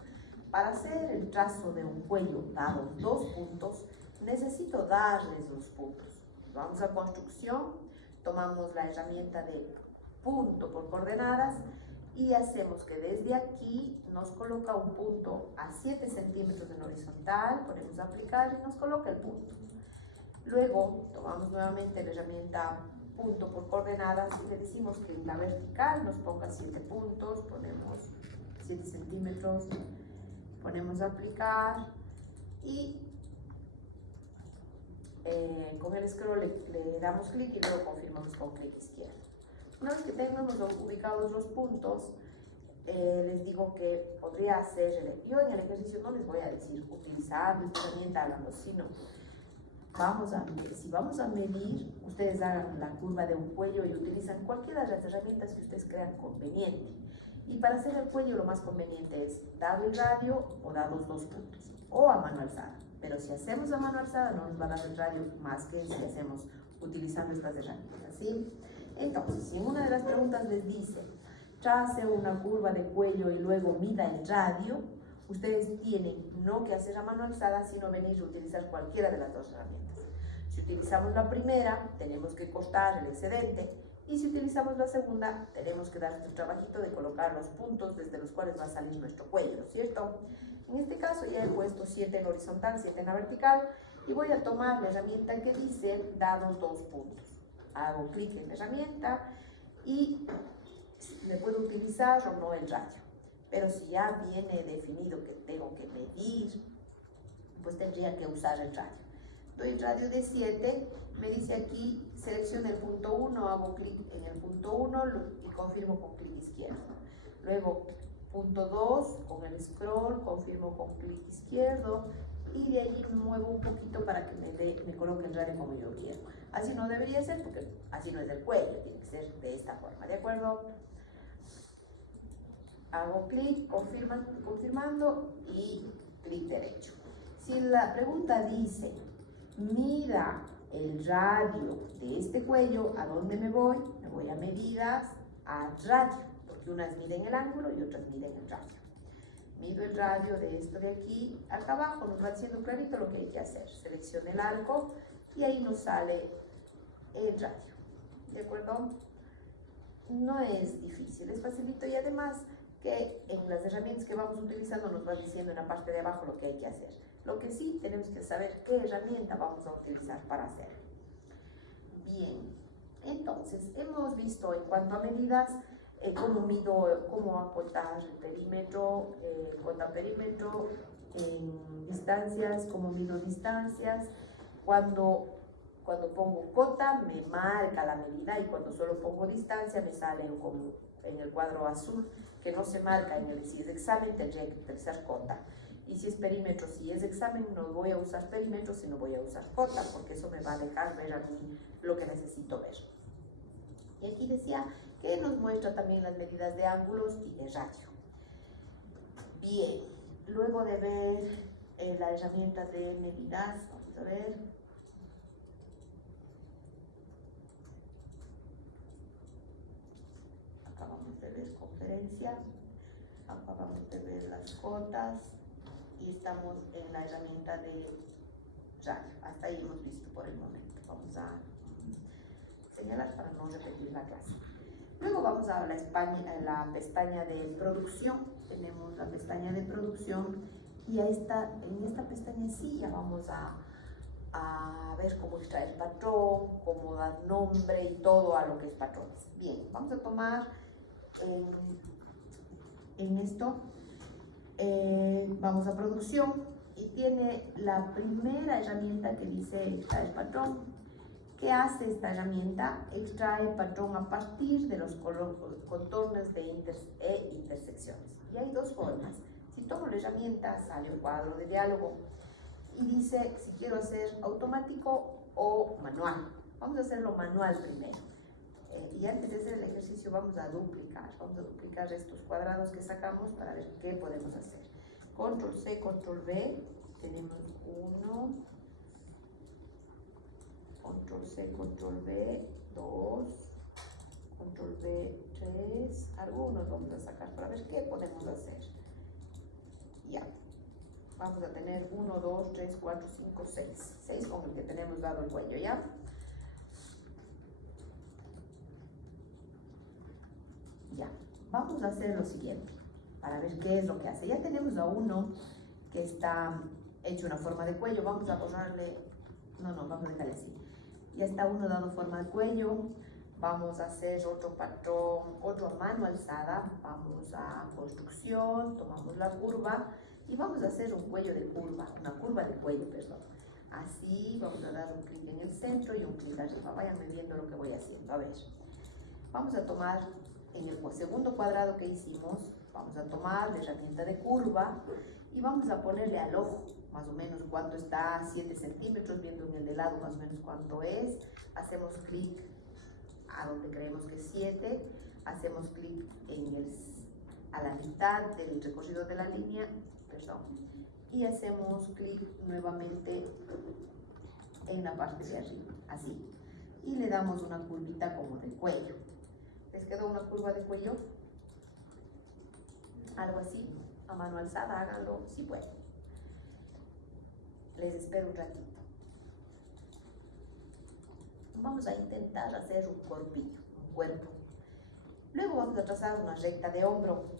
Para hacer el trazo de un cuello dados 2 puntos, necesito darles 2 puntos. Vamos a construcción, tomamos la herramienta de punto por coordenadas y hacemos que desde aquí nos coloca un punto a 7 centímetros en horizontal, ponemos aplicar y nos coloca el punto. Luego tomamos nuevamente la herramienta punto por coordenadas y le decimos que en la vertical nos ponga 7 puntos, ponemos 7 centímetros, ponemos aplicar y con el scroll le damos clic y luego confirmamos con clic izquierdo. Una vez que tengamos ubicados los puntos, les digo que podría hacer, yo en el ejercicio no les voy a decir utilizar esta herramienta, háganlo, sino si vamos a medir, ustedes hagan la curva de un cuello y utilizan cualquiera de las herramientas que ustedes crean conveniente. Y para hacer el cuello lo más conveniente es dado el radio o dados 2 puntos, o a mano alzada. Pero si hacemos a mano alzada no nos va a dar el radio más que si hacemos utilizando estas herramientas, ¿sí? Entonces, si en una de las preguntas les dice trace una curva de cuello y luego mida el radio, ustedes tienen no que hacer a mano alzada, sino venir a utilizar cualquiera de las 2 herramientas. Si utilizamos la primera, tenemos que cortar el excedente Y si utilizamos la segunda, tenemos que dar este trabajito de colocar los puntos desde los cuales va a salir nuestro cuello, ¿cierto? En este caso ya he puesto 7 en la horizontal, 7 en la vertical, y voy a tomar la herramienta que dice dados 2 puntos. Hago clic en la herramienta y me puedo utilizar o no el radio. Pero si ya viene definido que tengo que medir, pues tendría que usar el radio. Doy el radio de 7, me dice aquí, selecciono el punto 1, hago clic en el punto 1 y confirmo con clic izquierdo. Luego, punto 2, con el scroll, confirmo con clic izquierdo y de allí me muevo un poquito para que me coloque el radio como yo quiero. Así no debería ser porque así no es el cuello, tiene que ser de esta forma, ¿de acuerdo? Hago clic, confirmando y clic derecho. Si la pregunta dice, mida el radio de este cuello, ¿a dónde me voy? Me voy a medidas, a radio, porque unas miden el ángulo y otras miden el radio. Mido el radio de esto de aquí, acá abajo nos va diciendo clarito lo que hay que hacer. Selecciono el arco y ahí nos sale el radio, ¿de acuerdo? No es difícil, es facilito y además que en las herramientas que vamos utilizando nos va diciendo en la parte de abajo lo que hay que hacer. Lo que sí tenemos que saber qué herramienta vamos a utilizar para hacerlo. Bien, entonces hemos visto en cuanto a medidas cómo mido, cómo acotar el perímetro, cota perímetro, en distancias, cómo mido distancias. Cuando pongo cota me marca la medida y cuando solo pongo distancia me sale como en el cuadro azul que no se marca en el si es examen, tendría que utilizar cota. Y si es perímetro, si es examen, no voy a usar perímetro, sino voy a usar cota, porque eso me va a dejar ver a mí lo que necesito ver. Y aquí decía que nos muestra también las medidas de ángulos y de radio. Bien, luego de ver la herramienta de medidas, vamos a ver. Acabamos de ver conferencia, acabamos de ver las cotas y estamos en la herramienta de radio. Hasta ahí hemos visto por el momento. Vamos a señalar para no repetir la clase. Luego vamos a la pestaña de producción. Tenemos la pestaña de producción y en esta pestaña sí ya vamos a ver cómo extraer patrón, cómo dar nombre y todo a lo que es patrones. Bien, vamos a tomar en esto, vamos a producción y tiene la primera herramienta que dice extraer patrón. ¿Qué hace esta herramienta? Extrae patrón a partir de los contornos e intersecciones. Y hay dos formas. Si tomo la herramienta, sale un cuadro de diálogo y dice si quiero hacer automático o manual. Vamos a hacerlo manual primero. Y antes de hacer el ejercicio vamos a duplicar estos cuadrados que sacamos para ver qué podemos hacer. Control C, Control V, tenemos 1, Control C, Control V, 2, Control V, 3, algunos vamos a sacar para ver qué podemos hacer. Ya, vamos a tener 1, 2, 3, 4, 5, 6, 6 con el que tenemos dado el cuello, ¿ya? Ya, vamos a hacer lo siguiente, para ver qué es lo que hace. Ya tenemos a uno que está hecho una forma de cuello, vamos a borrarle, vamos a dejarle así. Ya está uno dado forma de cuello, vamos a hacer otro patrón, otro a mano alzada, vamos a construcción, tomamos la curva y vamos a hacer un cuello de curva, una curva de cuello, perdón. Así, vamos a dar un clic en el centro y un clic arriba, vayan viendo lo que voy haciendo, a ver. Vamos a tomar en el segundo cuadrado que hicimos, vamos a tomar la herramienta de curva y vamos a ponerle al ojo, más o menos cuánto está, 7 centímetros, viendo en el de lado más o menos cuánto es. Hacemos clic a donde creemos que es 7, hacemos clic a la mitad del recorrido de la línea, y hacemos clic nuevamente en la parte de arriba, así. Y le damos una curvita como de cuello. ¿Les quedó una curva de cuello? Algo así, a mano alzada, háganlo si pueden. Les espero un ratito. Vamos a intentar hacer un corpillo. Un cuerpo. Luego vamos a trazar una recta de hombro.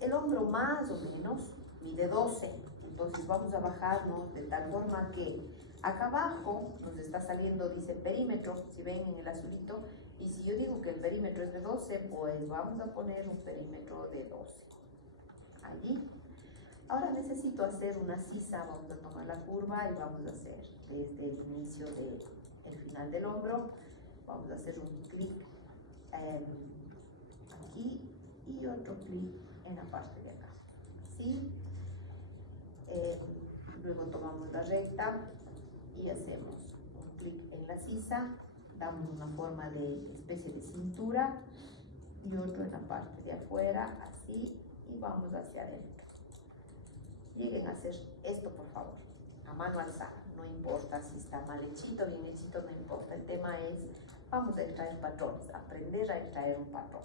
El hombro más o menos mide 12, entonces vamos a bajarnos de tal forma que acá abajo nos está saliendo, dice perímetro, si ven en el azulito, y si yo digo que el perímetro es de 12, pues vamos a poner un perímetro de 12. Allí. Ahora necesito hacer una sisa, vamos a tomar la curva y vamos a hacer desde el inicio del final del hombro, vamos a hacer un clic aquí y otro clic en la parte de acá. ¿Sí? Luego tomamos la recta y hacemos un clic en la sisa, damos una forma de especie de cintura y otro en la parte de afuera, así, y vamos hacia adentro. Lleguen a hacer esto, por favor, a mano alzada, no importa si está mal hechito, bien hechito, no importa, el tema es, vamos a extraer patrones, aprender a extraer un patrón.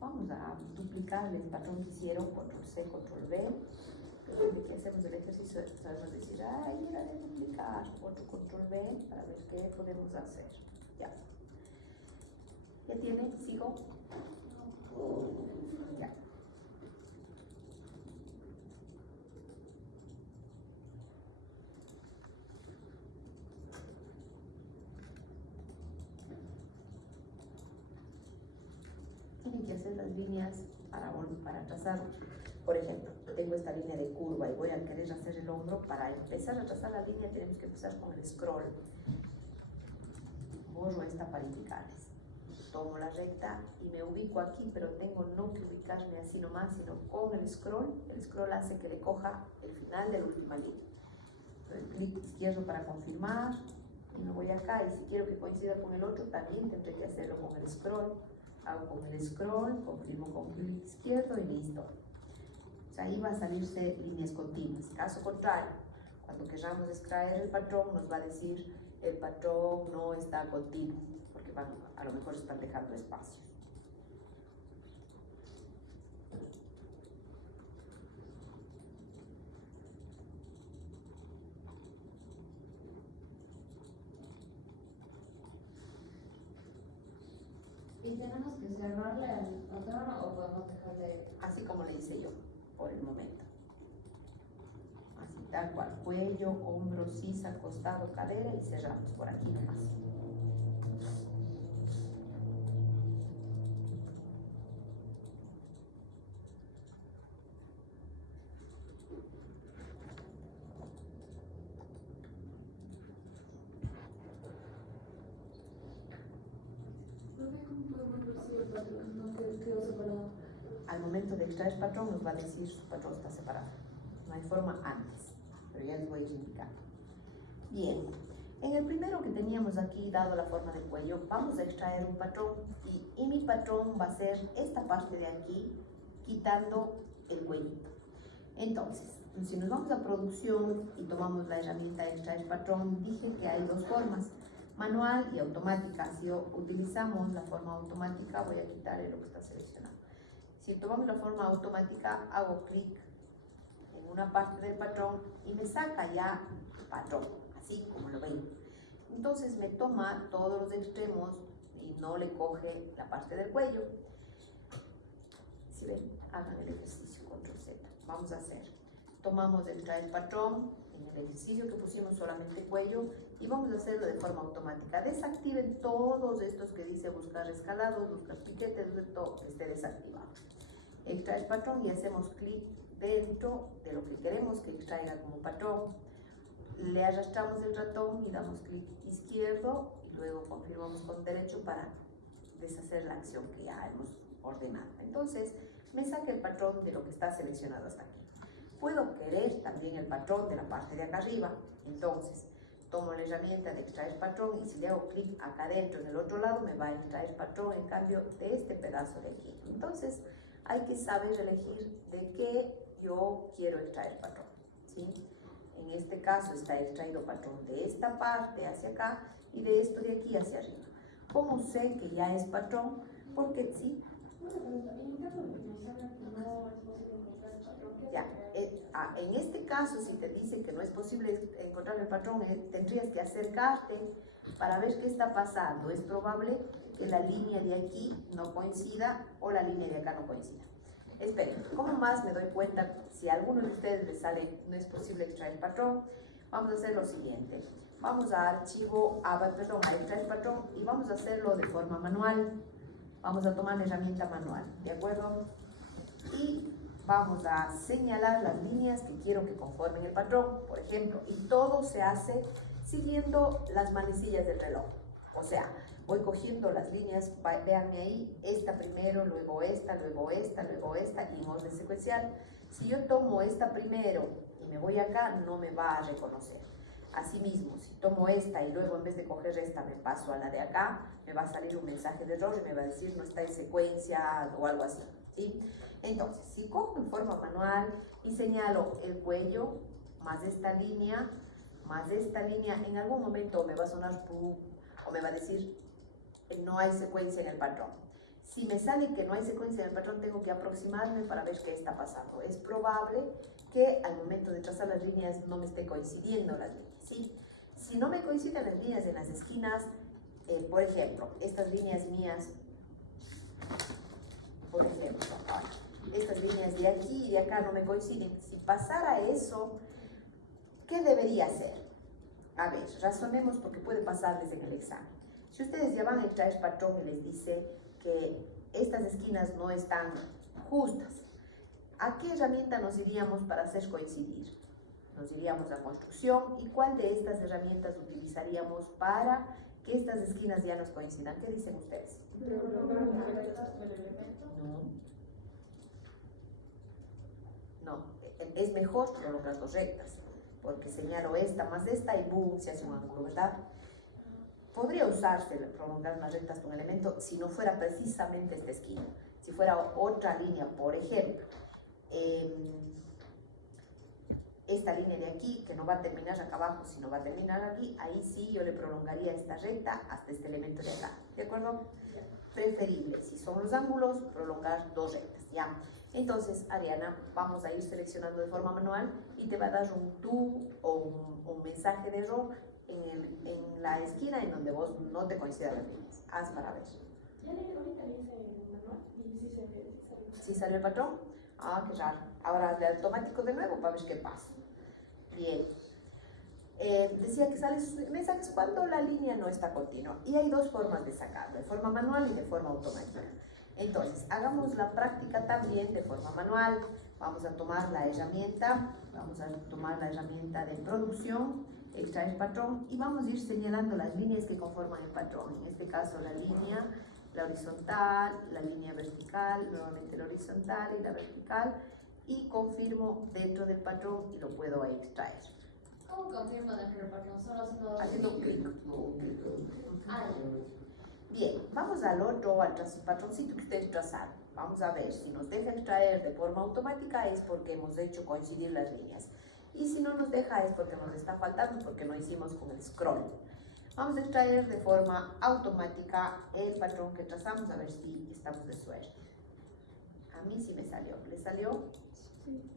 Vamos a duplicar el patrón que hicieron, control C, control V. De que hacemos el ejercicio, sabemos decir, ay, era de duplicar, otro control V para ver qué podemos hacer. Ya. ¿Ya tiene? ¿Sigo? Ya. Tienen que hacer las líneas para trazar. Por ejemplo, tengo esta línea de curva y voy a querer hacer el hombro. Para empezar a trazar la línea tenemos que empezar con el scroll. Borro esta para indicarles. Tomo la recta y me ubico aquí, pero tengo no que ubicarme así nomás, sino con el scroll. El scroll hace que le coja el final de la última línea. Entonces, clic izquierdo para confirmar y me voy acá, y si quiero que coincida con el otro también tendré que hacerlo con el scroll. Hago con el scroll, confirmo con clic izquierdo y listo. O sea, ahí va a salirse líneas continuas. Caso contrario, cuando queramos extraer el patrón, nos va a decir el patrón no está continuo, porque a lo mejor están dejando espacios. ¿Y tenemos que cerrarle al patrón o podemos dejarle? Así como le hice yo, por el momento. Así tal cual, cuello, hombro, sisa, costado, cadera y cerramos por aquí nomás. Al momento de extraer el patrón nos va a decir su patrón está separado. No hay forma antes, pero ya les voy a ir indicando. Bien, en el primero que teníamos aquí, dado la forma del cuello, vamos a extraer un patrón y mi patrón va a ser esta parte de aquí, quitando el cuellito. Entonces, si nos vamos a producción y tomamos la herramienta de extraer patrón, dije que hay dos formas, manual y automática. Si utilizamos la forma automática, voy a quitar lo que está seleccionado. Si tomamos la forma automática, hago clic en una parte del patrón y me saca ya patrón, así como lo ven. Entonces me toma todos los extremos y no le coge la parte del cuello. Si ven, hagan el ejercicio, control Z. Vamos a hacer, tomamos el extraer patrón, en el ejercicio que pusimos solamente cuello, y vamos a hacerlo de forma automática. Desactiven todos estos que dice buscar escalados, buscar piquetes, de todo que esté desactivado. Extraer patrón y hacemos clic dentro de lo que queremos que extraiga como patrón. Le arrastramos el ratón y damos clic izquierdo y luego confirmamos con derecho para deshacer la acción que ya hemos ordenado. Entonces me saca el patrón de lo que está seleccionado hasta aquí. Puedo querer también el patrón de la parte de acá arriba. Entonces tomo la herramienta de extraer patrón y si le hago clic acá adentro en el otro lado me va a extraer patrón en cambio de este pedazo de aquí. Entonces hay que saber elegir de qué yo quiero extraer patrón, ¿sí? En este caso está extraído patrón de esta parte hacia acá y de esto de aquí hacia arriba. ¿Cómo sé que ya es patrón? Porque sí, ya, en este caso, si te dice que no es posible encontrar el patrón, tendrías que acercarte para ver qué está pasando. Es probable que la línea de aquí no coincida o la línea de acá no coincida. Esperen, ¿cómo más me doy cuenta si a alguno de ustedes les sale no es posible extraer el patrón? Vamos a hacer lo siguiente. Vamos a archivo, a extraer patrón y vamos a hacerlo de forma manual. Vamos a tomar la herramienta manual, ¿de acuerdo? Y vamos a señalar las líneas que quiero que conformen el patrón, por ejemplo, y todo se hace siguiendo las manecillas del reloj. O sea, voy cogiendo las líneas, véanme ahí, esta primero, luego esta, luego esta, luego esta, y en orden secuencial. Si yo tomo esta primero y me voy acá, no me va a reconocer. Asimismo, si tomo esta y luego en vez de coger esta me paso a la de acá, me va a salir un mensaje de error y me va a decir no está en secuencia o algo así, ¿sí? Entonces, si cojo en forma manual y señalo el cuello, más esta línea, en algún momento me va a sonar o me va a decir no hay secuencia en el patrón. Si me sale que no hay secuencia en el patrón, tengo que aproximarme para ver qué está pasando. Es probable que al momento de trazar las líneas no me esté coincidiendo las líneas, ¿sí? Si no me coinciden las líneas en las esquinas, por ejemplo, estas líneas mías, por ejemplo, estas líneas de aquí y de acá no me coinciden. Si pasara eso, ¿qué debería hacer? A ver, razonemos porque puede pasarles en el examen. Si ustedes ya van a extraer patrón y les dice que estas esquinas no están justas, ¿a qué herramienta nos iríamos para hacer coincidir? Nos iríamos a construcción. ¿Y cuál de estas herramientas utilizaríamos para que estas esquinas ya nos coincidan? ¿Qué dicen ustedes? No, es mejor prolongar dos rectas, porque señalo esta más esta y boom, se hace un ángulo, ¿verdad? Podría usarse prolongar unas rectas con un elemento si no fuera precisamente esta esquina. Si fuera otra línea, por ejemplo, esta línea de aquí, que no va a terminar acá abajo, sino va a terminar aquí, ahí sí yo le prolongaría esta recta hasta este elemento de acá, ¿de acuerdo? Preferible, si son los ángulos, prolongar dos rectas, ¿ya? Entonces, Ariana, vamos a ir seleccionando de forma manual y te va a dar un tú o un mensaje de error en la esquina en donde vos no te coincidan las líneas. Haz para ver. Ya ahorita le hice manual y sí salió. ¿Sí salió el patrón? Ah, qué raro. Ahora de automático de nuevo para ver qué pasa. Bien. Decía que salen mensajes cuando la línea no está continua. Y hay dos formas de sacarlo, de forma manual y de forma automática. Entonces, hagamos la práctica también de forma manual. Vamos a tomar la herramienta, de producción, extraer patrón, y vamos a ir señalando las líneas que conforman el patrón. En este caso, la línea, la horizontal, la línea vertical, nuevamente la horizontal y la vertical, y confirmo dentro del patrón y lo puedo extraer. ¿Cómo confirmo dentro del patrón? Solo Haciendo clic. Ah, Bien, vamos al patroncito que ustedes trazaron. Vamos a ver, si nos deja extraer de forma automática es porque hemos hecho coincidir las líneas. Y si no nos deja es porque nos está faltando, porque no hicimos con el scroll. Vamos a extraer de forma automática el patrón que trazamos, a ver si estamos de suerte. A mí sí me salió. ¿Le salió? Sí.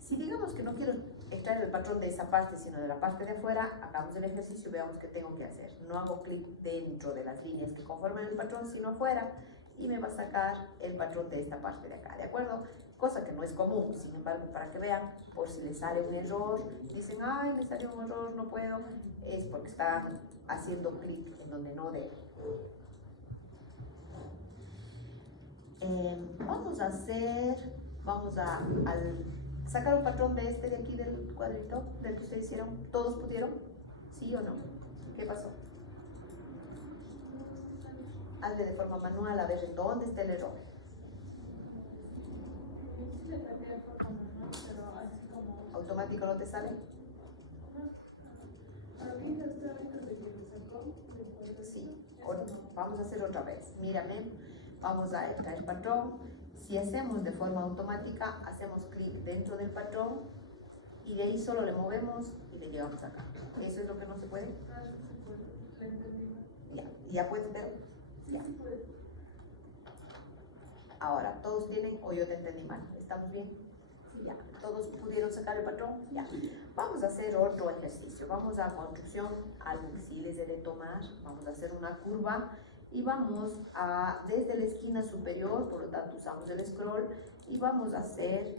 Si digamos que no quiero extraer el patrón de esa parte, sino de la parte de afuera, hagamos el ejercicio y veamos qué tengo que hacer. No hago clic dentro de las líneas que conforman el patrón, sino afuera, y me va a sacar el patrón de esta parte de acá, ¿de acuerdo? Cosa que no es común, sin embargo, para que vean, por si les sale un error, dicen, ay, me salió un error, no puedo, es porque están haciendo clic en donde no deben. Vamos a sacar un patrón de este de aquí del cuadrito, del que ustedes hicieron. ¿Todos pudieron? ¿Sí o no? ¿Qué pasó? Hazle de forma manual a ver en dónde está el error. Sí le traté de forma manual, pero así como... ¿Automático no te sale? Ahorita está antes de que me sacó. Sí. Vamos a hacer otra vez. Mírame. Vamos a extraer patrón. Si hacemos de forma automática, hacemos clic dentro del patrón y de ahí solo le movemos y le llevamos acá. Eso es lo que no se puede. Ya puedes ver. Ya. Ahora, todos tienen, o yo te entendí mal. ¿Estamos bien? Ya. ¿Todos pudieron sacar el patrón? Ya. Vamos a hacer otro ejercicio. Vamos a construcción, algo que sí les he de tomar. Vamos a hacer una curva y vamos a, desde la esquina superior, por lo tanto usamos el scroll y vamos a hacer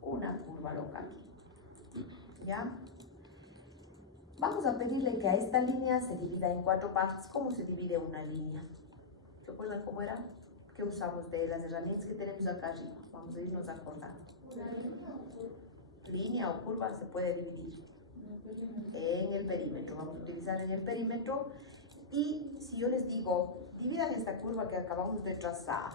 una curva loca aquí. ¿Ya? Vamos a pedirle que a esta línea se divida en 4 partes. ¿Cómo se divide una línea? ¿Se acuerdan cómo era? ¿Qué usamos de las herramientas que tenemos acá arriba? Vamos a irnos acordando. Línea o curva se puede dividir en el perímetro. Vamos a utilizar en el perímetro. Y si yo les digo, dividan esta curva que acabamos de trazar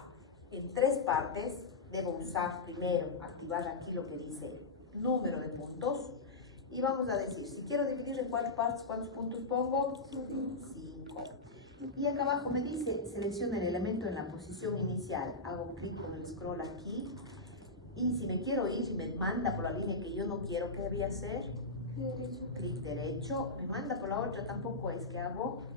en 3 partes, debo usar primero, activar aquí lo que dice número de puntos. Y vamos a decir, si quiero dividir en 4 partes, ¿cuántos puntos pongo? 5. Y acá abajo me dice, selecciona el elemento en la posición inicial. Hago clic con el scroll aquí. Y si me quiero ir, me manda por la línea que yo no quiero, ¿qué debía hacer? Clic derecho. Me manda por la otra, tampoco es que hago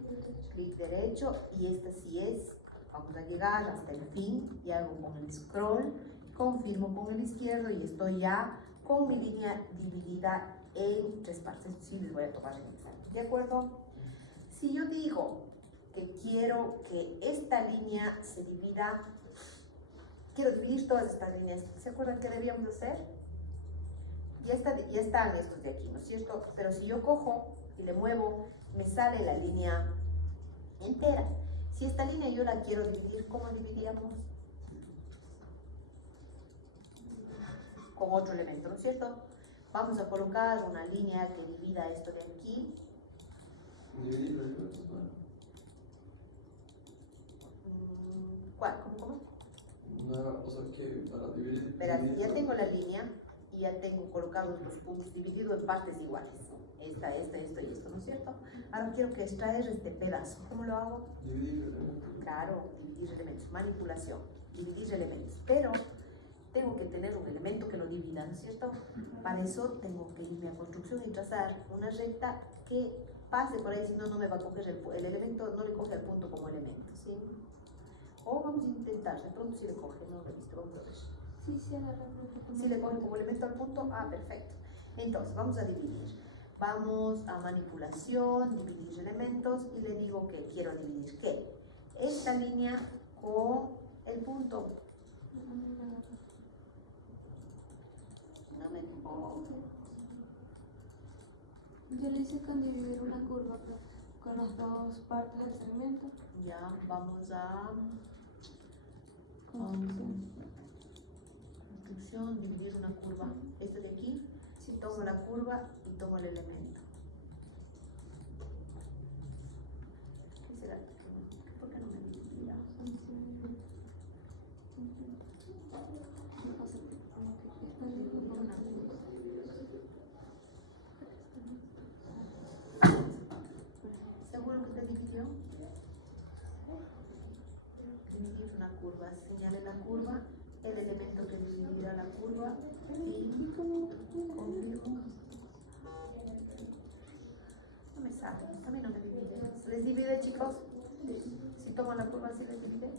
clic derecho. Y esta sí es, vamos a llegar hasta el fin. Y hago con el scroll, confirmo con el izquierdo y estoy ya con mi línea dividida en 3 partes. Sí, les voy a tomar el examen. ¿De acuerdo? Si yo digo que quiero que esta línea se divida, quiero dividir todas estas líneas, ¿se acuerdan qué debíamos hacer? Ya están estos de aquí, ¿no es cierto? Pero si yo cojo y le muevo, me sale la línea entera. Si esta línea yo la quiero dividir, ¿cómo dividiríamos? Con otro elemento, ¿no es cierto? Vamos a colocar una línea que divida esto de aquí. ¿Cuál? ¿Cómo? O sea, que para dividir... Verás, ya tengo la línea y ya tengo colocados los puntos divididos en partes iguales. Esto y esto, ¿no es cierto? Ahora quiero que extraer este pedazo. ¿Cómo lo hago? Dividir elementos. Claro, dividir elementos, manipulación, dividir elementos. Pero tengo que tener un elemento que lo divida, ¿no es cierto? Para eso tengo que irme a construcción y trazar una recta que pase por ahí, si no, no me va a coger el elemento, no le coge el punto como elemento, ¿sí? O vamos a intentar, de pronto si le coge, no lo he visto, vamos a ver. Sí, agarra. Si le coge como elemento al punto, perfecto. Entonces, vamos a dividir. Vamos a manipulación, dividir elementos y le digo que quiero dividir, ¿qué? Esta línea con el punto. No me coge. Yo le hice con dividir una curva con las 2 partes del segmento. Ya, vamos a construcción, dividir una curva. Este de aquí, si tomo la curva y tomo el elemento. ¿Qué será? ¿Por qué no me divide? ¿Seguro que te dividió? Dividir una curva, señale la curva, el elemento que dividirá la curva y confirmo. No me sale, a mí no me divide. ¿Se les divide, chicos? Si toman la curva, ¿sí les divide?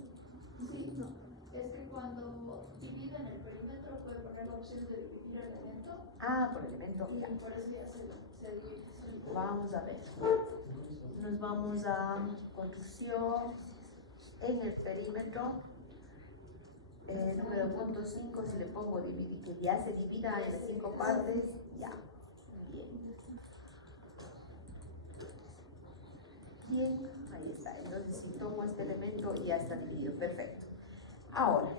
Sí, no. Es que cuando divido en el perímetro puede poner la opción de dividir elemento. Por elemento, ya. Y por eso ya se divide. Vamos a ver. Nos vamos a construcción en el perímetro. Número punto 5, si le pongo dividir, que ya se divida en las 5 partes, ya. Bien, ahí está. Entonces, si tomo este elemento, ya está dividido. Perfecto. Ahora,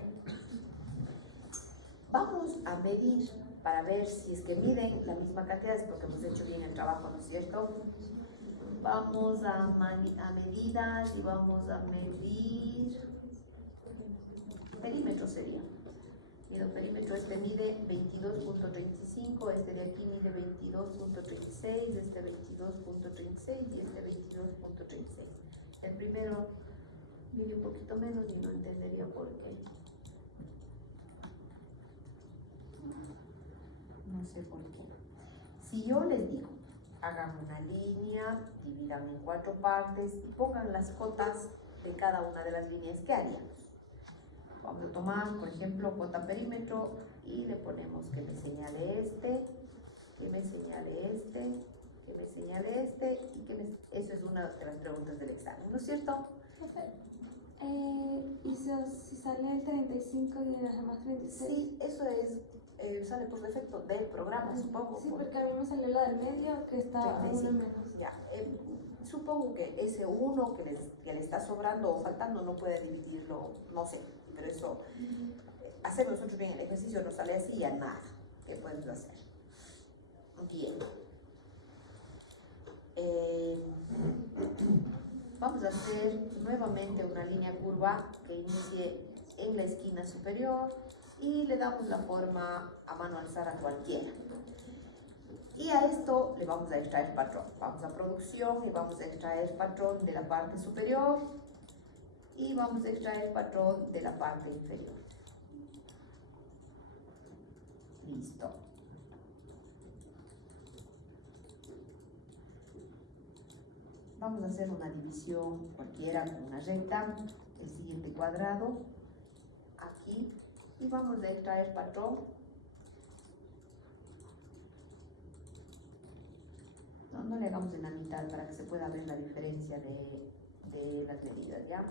vamos a medir para ver si es que miden la misma cantidad, es porque hemos hecho bien el trabajo, ¿no es cierto? Vamos a medidas y vamos a medir perímetro sería. Mido perímetro, este mide 22.35, este de aquí mide 22.36, este 22.36 y este 22.36. El primero mide un poquito menos y no entendería por qué. No sé por qué. Si yo les digo, hagan una línea, dividan en 4 partes y pongan las cotas de cada una de las líneas, ¿qué haríamos? Vamos a tomar, por ejemplo, cota perímetro y le ponemos que me señale este, que me señale este, que me señale este y que me... Eso es una de las preguntas del examen, ¿no es cierto? Y si sale el 35 y las demás 36. Sí, eso es, sale por defecto del programa, supongo. Sí, porque a mí me salió la del medio que está a 1 35. menos. Ya, supongo que ese 1 que le está sobrando o faltando no puede dividirlo, no sé, pero eso, hacer nosotros bien el ejercicio nos sale así y a nada. ¿Qué podemos hacer? Bien. Vamos a hacer nuevamente una línea curva que inicie en la esquina superior y le damos la forma a mano alzada cualquiera. Y a esto le vamos a extraer patrón. Vamos a producción y vamos a extraer patrón de la parte superior y vamos a extraer patrón de la parte inferior. Listo. Vamos a hacer una división cualquiera con una recta, el siguiente cuadrado, aquí, y vamos a extraer patrón. No le hagamos en la mitad para que se pueda ver la diferencia de las medidas, ¿ya?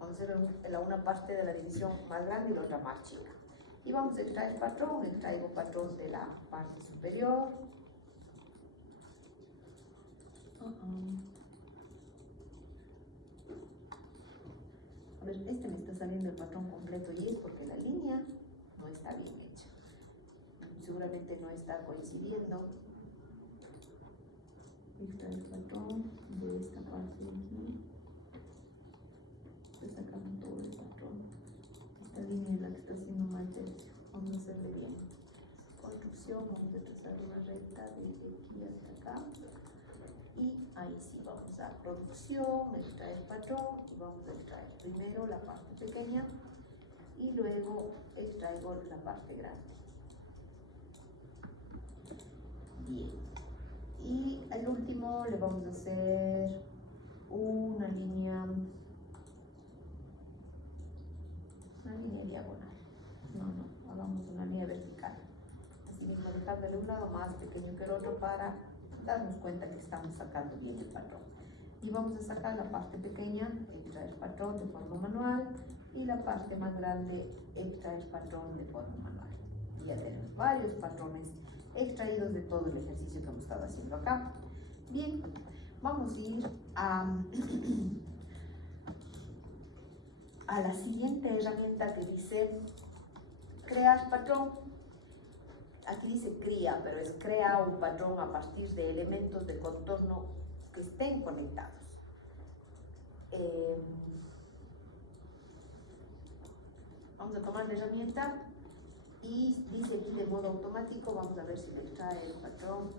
Vamos a hacer una parte de la división más grande y la otra más chica. Y vamos a extraer patrón, extraigo patrón de la parte superior. A ver, este me está saliendo el patrón completo y es porque la línea no está bien hecha. Seguramente no está coincidiendo. Extraer el patrón de esta parte de aquí. Estoy sacando todo el patrón. Esta línea es la que está haciendo mal tercio. Vamos a hacerle bien. Construcción, vamos a trazar una recta de aquí hasta acá. Y ahí sí vamos a producción, extraer patrón, y vamos a extraer primero la parte pequeña y luego extraigo la parte grande. Bien. Y al último le vamos a hacer una línea diagonal. No, hagamos una línea vertical. Así mismo dejar de un lado más pequeño que el otro para darnos cuenta que estamos sacando bien el patrón. Y vamos a sacar la parte pequeña, extraer patrón de forma manual, y la parte más grande, extraer patrón de forma manual. Y ya tenemos varios patrones extraídos de todo el ejercicio que hemos estado haciendo acá. Bien, vamos a ir a la siguiente herramienta que dice crear patrón. Aquí dice cría, pero es crea un patrón a partir de elementos de contorno que estén conectados. Vamos a tomar la herramienta y dice aquí de modo automático, vamos a ver si le extrae el patrón.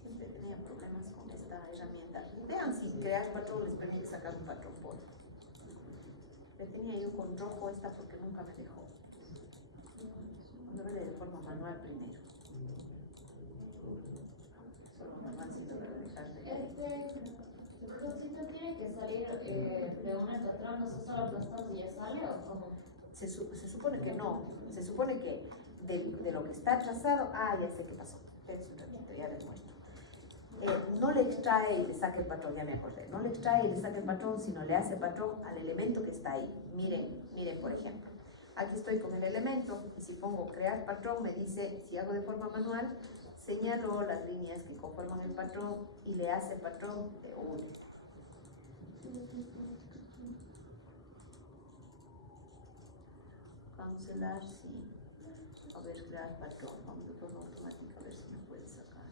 Siempre tenía problemas con esta herramienta. Vean si crear patrón les permite sacar un patrón por. Le tenía yo con rojo esta porque nunca me dejó. Vamos a verle de forma manual primero. Solo manual sí lo debe dejar de... Si te tiene que salir de una patrón, ¿no se solo aplastas y ya sale o cómo? Se supone que no. Se supone que de lo que está trazado, ya sé qué pasó. Espérense un ratito, ya les muestro. No le extrae y le saca el patrón, ya me acordé. No le extrae y le saca el patrón, sino le hace patrón al elemento que está ahí. Miren, por ejemplo. Aquí estoy con el elemento y si pongo crear patrón, me dice, si hago de forma manual, señalo las líneas que conforman el patrón y le hace patrón de uno. Cancelar, sí. A ver, crear patrón. Vamos de forma automática a ver si me puede sacar.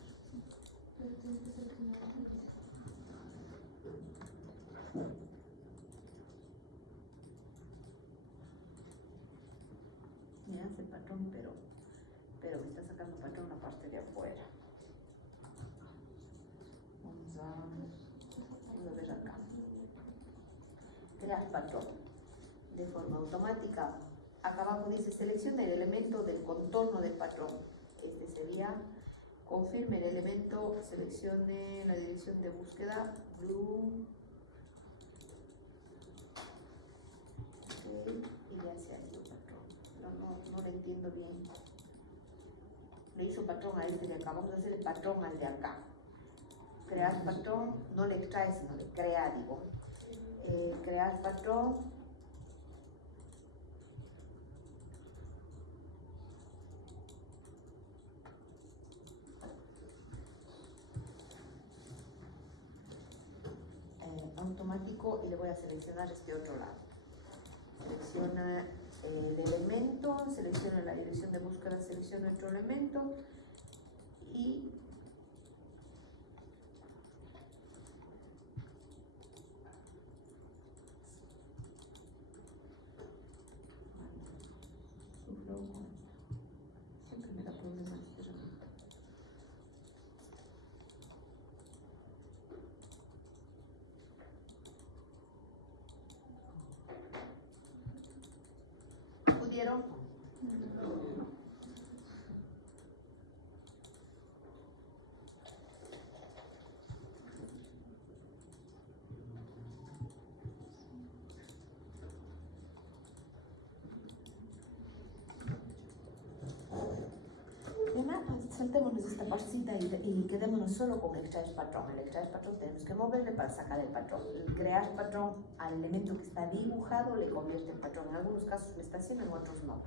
Me hace patrón, pero me está sacando patrón la parte de afuera. Vamos a ver acá. Crear patrón. de forma automática. Acá abajo dice seleccione el elemento del contorno del patrón. Este sería confirme el elemento, seleccione la dirección de búsqueda, blue. Okay, y ya se ha hecho patrón. No lo entiendo bien. Le hizo patrón a este de acá. Vamos a hacer el patrón al de acá. Crear patrón, no le extrae, sino le crea, digo. Crear patrón. Automático, y le voy a seleccionar este otro lado. Selecciona el elemento, selecciona la dirección de búsqueda, selecciona otro elemento y siempre me da problemas esta herramienta. ¿Pudieron? Saltémonos esta partecita y quedémonos solo con extraer patrón. El extraer patrón tenemos que moverle para sacar el patrón. El crear patrón al elemento que está dibujado le convierte en patrón. En algunos casos me está haciendo, en otros no.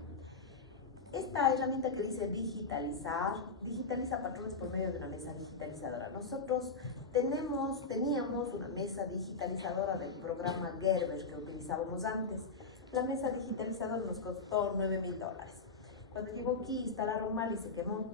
Esta herramienta que dice digitalizar, digitaliza patrones por medio de una mesa digitalizadora. Nosotros teníamos una mesa digitalizadora del programa Gerber que utilizábamos antes. La mesa digitalizadora nos costó $9,000. Cuando llegó aquí instalaron mal y se quemó.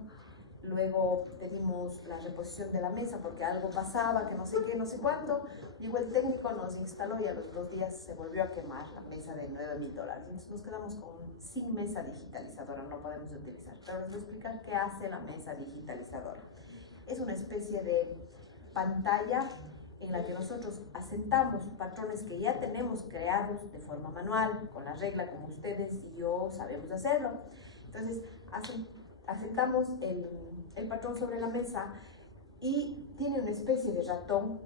Luego pedimos la reposición de la mesa porque algo pasaba, que no sé qué, no sé cuánto. Llegó el técnico, nos instaló y a los 2 días se volvió a quemar la mesa de $9,000. Entonces nos quedamos sin mesa digitalizadora, no podemos utilizar. Pero les voy a explicar qué hace la mesa digitalizadora. Es una especie de pantalla en la que nosotros asentamos patrones que ya tenemos creados de forma manual, con la regla como ustedes y yo sabemos hacerlo. Entonces asentamos el patrón sobre la mesa y tiene una especie de ratón.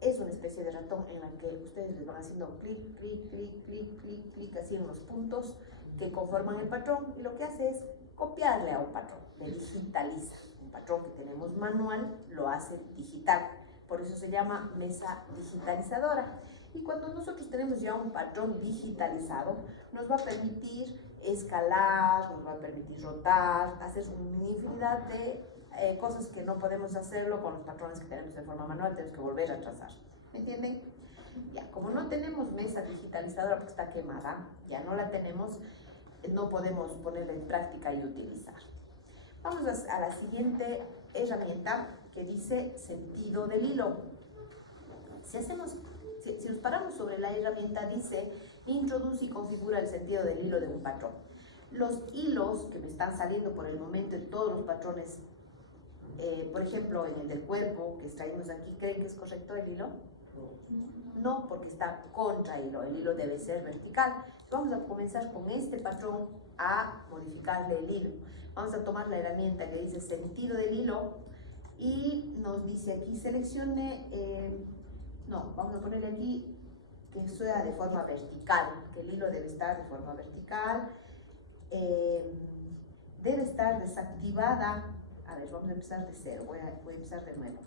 Es una especie de ratón en la que ustedes les van haciendo clic, clic, clic, clic, clic, clic, así en los puntos que conforman el patrón, y lo que hace es copiarle a un patrón, le digitaliza. Un patrón que tenemos manual lo hace digital, por eso se llama mesa digitalizadora. Y cuando nosotros tenemos ya un patrón digitalizado, nos va a permitir escalar, nos va a permitir rotar, hacer una infinidad de cosas que no podemos hacerlo con los patrones que tenemos de forma manual, tenemos que volver a trazar. ¿Me entienden? Ya, como no tenemos mesa digitalizadora porque está quemada, ya no la tenemos, no podemos ponerla en práctica y utilizar. Vamos a la siguiente herramienta que dice sentido del hilo. Si nos paramos sobre la herramienta, dice introduce y configura el sentido del hilo de un patrón. Los hilos que me están saliendo por el momento en todos los patrones, por ejemplo en el del cuerpo que extraímos aquí, ¿creen que es correcto el hilo? No, porque está contra hilo, el hilo debe ser vertical. Vamos a comenzar con este patrón a modificarle el hilo. Vamos a tomar la herramienta que dice sentido del hilo y nos dice aquí seleccione, vamos a ponerle aquí que sea de forma vertical, que el hilo debe estar de forma vertical, debe estar desactivada. A ver, vamos a empezar de cero, voy a empezar de nuevo.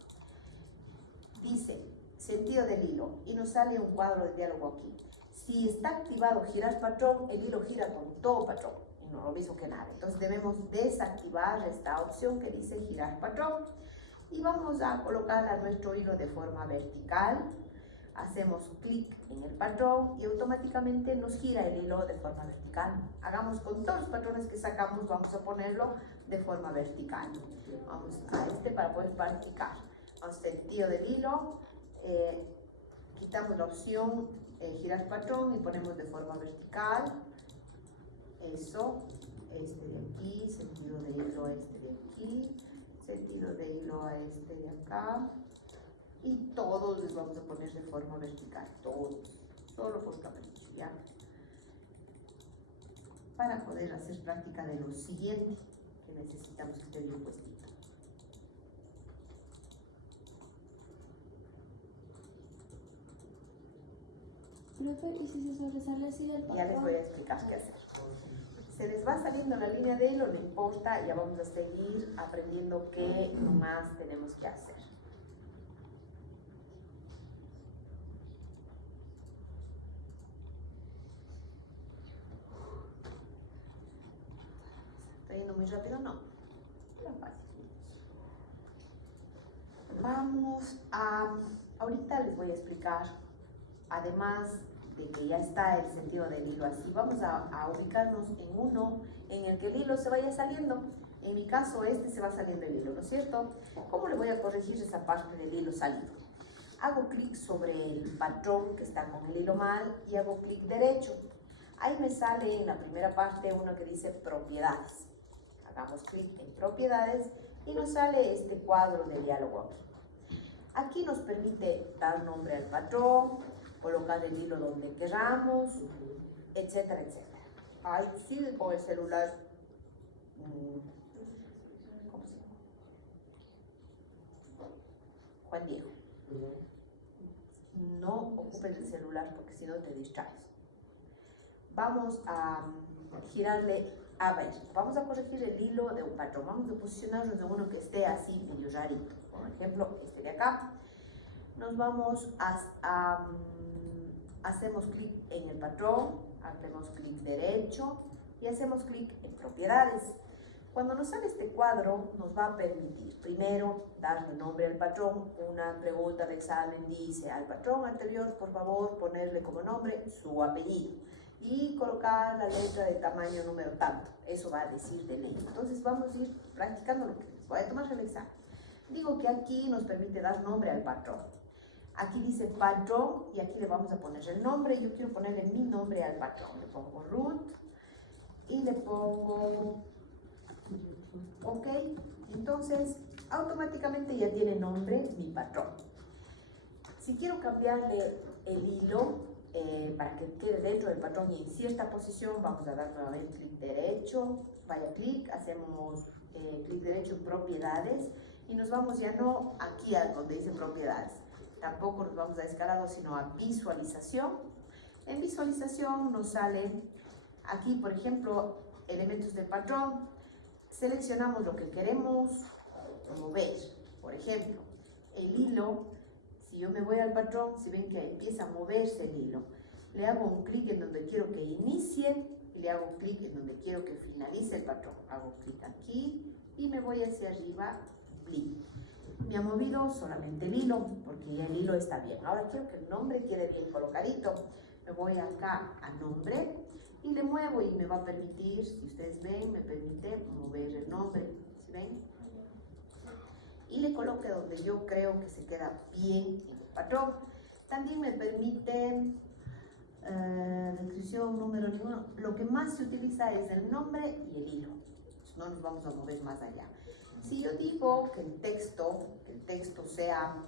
Dice sentido del hilo y nos sale un cuadro de diálogo aquí. Si está activado girar patrón, el hilo gira con todo patrón y no lo mismo que nada. Entonces debemos desactivar esta opción que dice girar patrón y vamos a colocar a nuestro hilo de forma vertical. Hacemos clic en el patrón y automáticamente nos gira el hilo de forma vertical. Hagamos con todos los patrones que sacamos, vamos a ponerlo de forma vertical. Vamos a para poder practicar. Vamos a sentido del hilo, quitamos la opción girar patrón y ponemos de forma vertical. Eso, este de aquí, sentido de hilo a este de aquí, sentido de hilo a este de acá. Y todos les vamos a poner de forma vertical, todos, solo por capricho, ¿ya? para poder hacer práctica de lo siguiente que necesitamos que esté bien puestito. Profe, ¿y si se sobresale así del patrón? Ya les voy a explicar qué hacer. Se les va saliendo la línea de hilo, no importa, ya vamos a seguir aprendiendo qué más tenemos que hacer. ¿Estoy yendo muy rápido? No. Pero fácil. Vamos a... Ahorita les voy a explicar, además de que ya está el sentido del hilo así, vamos a ubicarnos en uno en el que el hilo se vaya saliendo. En mi caso, se va saliendo el hilo, ¿no es cierto? ¿Cómo le voy a corregir esa parte del hilo salido? Hago clic sobre el patrón que está con el hilo mal y hago clic derecho. Ahí me sale en la primera parte uno que dice propiedades. Hagamos clic en propiedades y nos sale este cuadro de diálogo aquí. Aquí nos permite dar nombre al patrón, colocar el hilo donde queramos, etcétera, etcétera. Ay, sigue con el celular. ¿Cómo se llama? Juan Diego. No ocupes el celular porque si no te distraes. Vamos a girarle, a ver, vamos a corregir el hilo de un patrón. Vamos a posicionarnos en uno que esté así medio rarito. Por ejemplo, este de acá. Nos vamos hacemos clic en el patrón, hacemos clic derecho y hacemos clic en propiedades. Cuando nos sale este cuadro, nos va a permitir primero darle nombre al patrón. Una pregunta de examen dice: al patrón anterior, por favor, ponerle como nombre su apellido y colocar la letra de tamaño número tanto. Eso va a decir de ley. Entonces vamos a ir practicando lo que les voy a tomar el examen. Digo que aquí nos permite dar nombre al patrón. Aquí dice patrón y aquí le vamos a poner el nombre. Yo quiero ponerle mi nombre al patrón. Le pongo root y le pongo OK. Entonces automáticamente ya tiene nombre mi patrón. Si quiero cambiarle el hilo para que quede dentro del patrón y en cierta posición, vamos a dar nuevamente clic derecho, vaya clic, hacemos clic derecho en propiedades y nos vamos ya no aquí a donde dice propiedades, tampoco nos vamos a escalado, sino a visualización. En visualización nos sale aquí, por ejemplo, elementos del patrón. Seleccionamos lo que queremos mover. Por ejemplo, el hilo, si yo me voy al patrón, si ven que empieza a moverse el hilo, le hago un clic en donde quiero que inicie y le hago clic en donde quiero que finalice el patrón. Hago clic aquí y me voy hacia arriba, clic. Me ha movido solamente el hilo, porque ya el hilo está bien. Ahora quiero que el nombre quede bien colocadito. Me voy acá a nombre y le muevo y me va a permitir, si ustedes ven, me permite mover el nombre. ¿Sí ven? Y le coloque donde yo creo que se queda bien en el patrón. También me permite descripción, número, ninguno. Lo que más se utiliza es el nombre y el hilo. No nos vamos a mover más allá. Si yo digo que el texto sea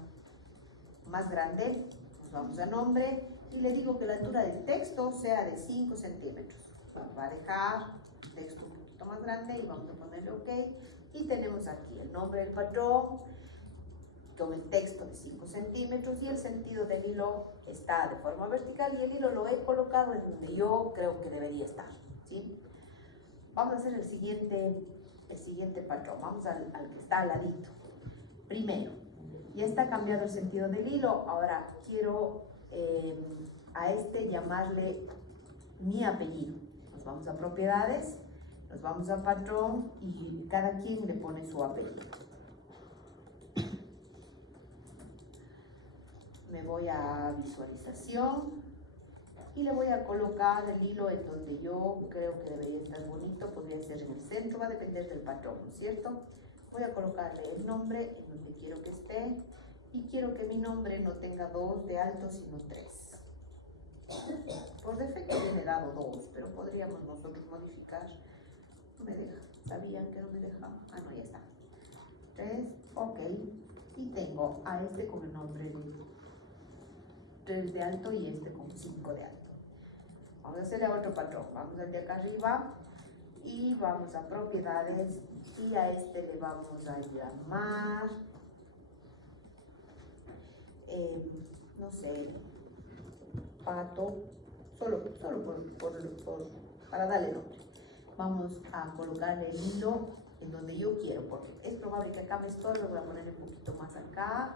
más grande, nos vamos a nombre y le digo que la altura del texto sea de 5 centímetros. Va a dejar el texto un poquito más grande y vamos a ponerle OK. Y tenemos aquí el nombre del patrón con el texto de 5 centímetros y el sentido del hilo está de forma vertical y el hilo lo he colocado en donde yo creo que debería estar, ¿sí? Vamos a hacer el siguiente patrón. Vamos al que está al ladito. Primero, ya está cambiado el sentido del hilo. Ahora quiero a llamarle mi apellido. Nos vamos a propiedades, nos vamos a patrón y cada quien le pone su apellido. Me voy a visualización y le voy a colocar el hilo en donde yo creo que debería estar bonito. Podría ser en el centro, va a depender del patrón, ¿no es cierto? Voy a colocarle el nombre en donde quiero que esté y quiero que mi nombre no tenga 2 de alto sino 3. Por defecto viene dado 2, pero podríamos nosotros modificar. No me deja, sabían que no me deja. Ah, no, ya está. 3, OK. Y tengo a con el nombre de 3 de alto y con 5 de alto. Vamos a hacerle a otro patrón. Vamos al de acá arriba y vamos a propiedades y a este le vamos a llamar, no sé, pato, solo para darle nombre. Vamos a colocar el hilo en donde yo quiero, porque es probable que acá me estorbe, lo voy a poner un poquito más acá,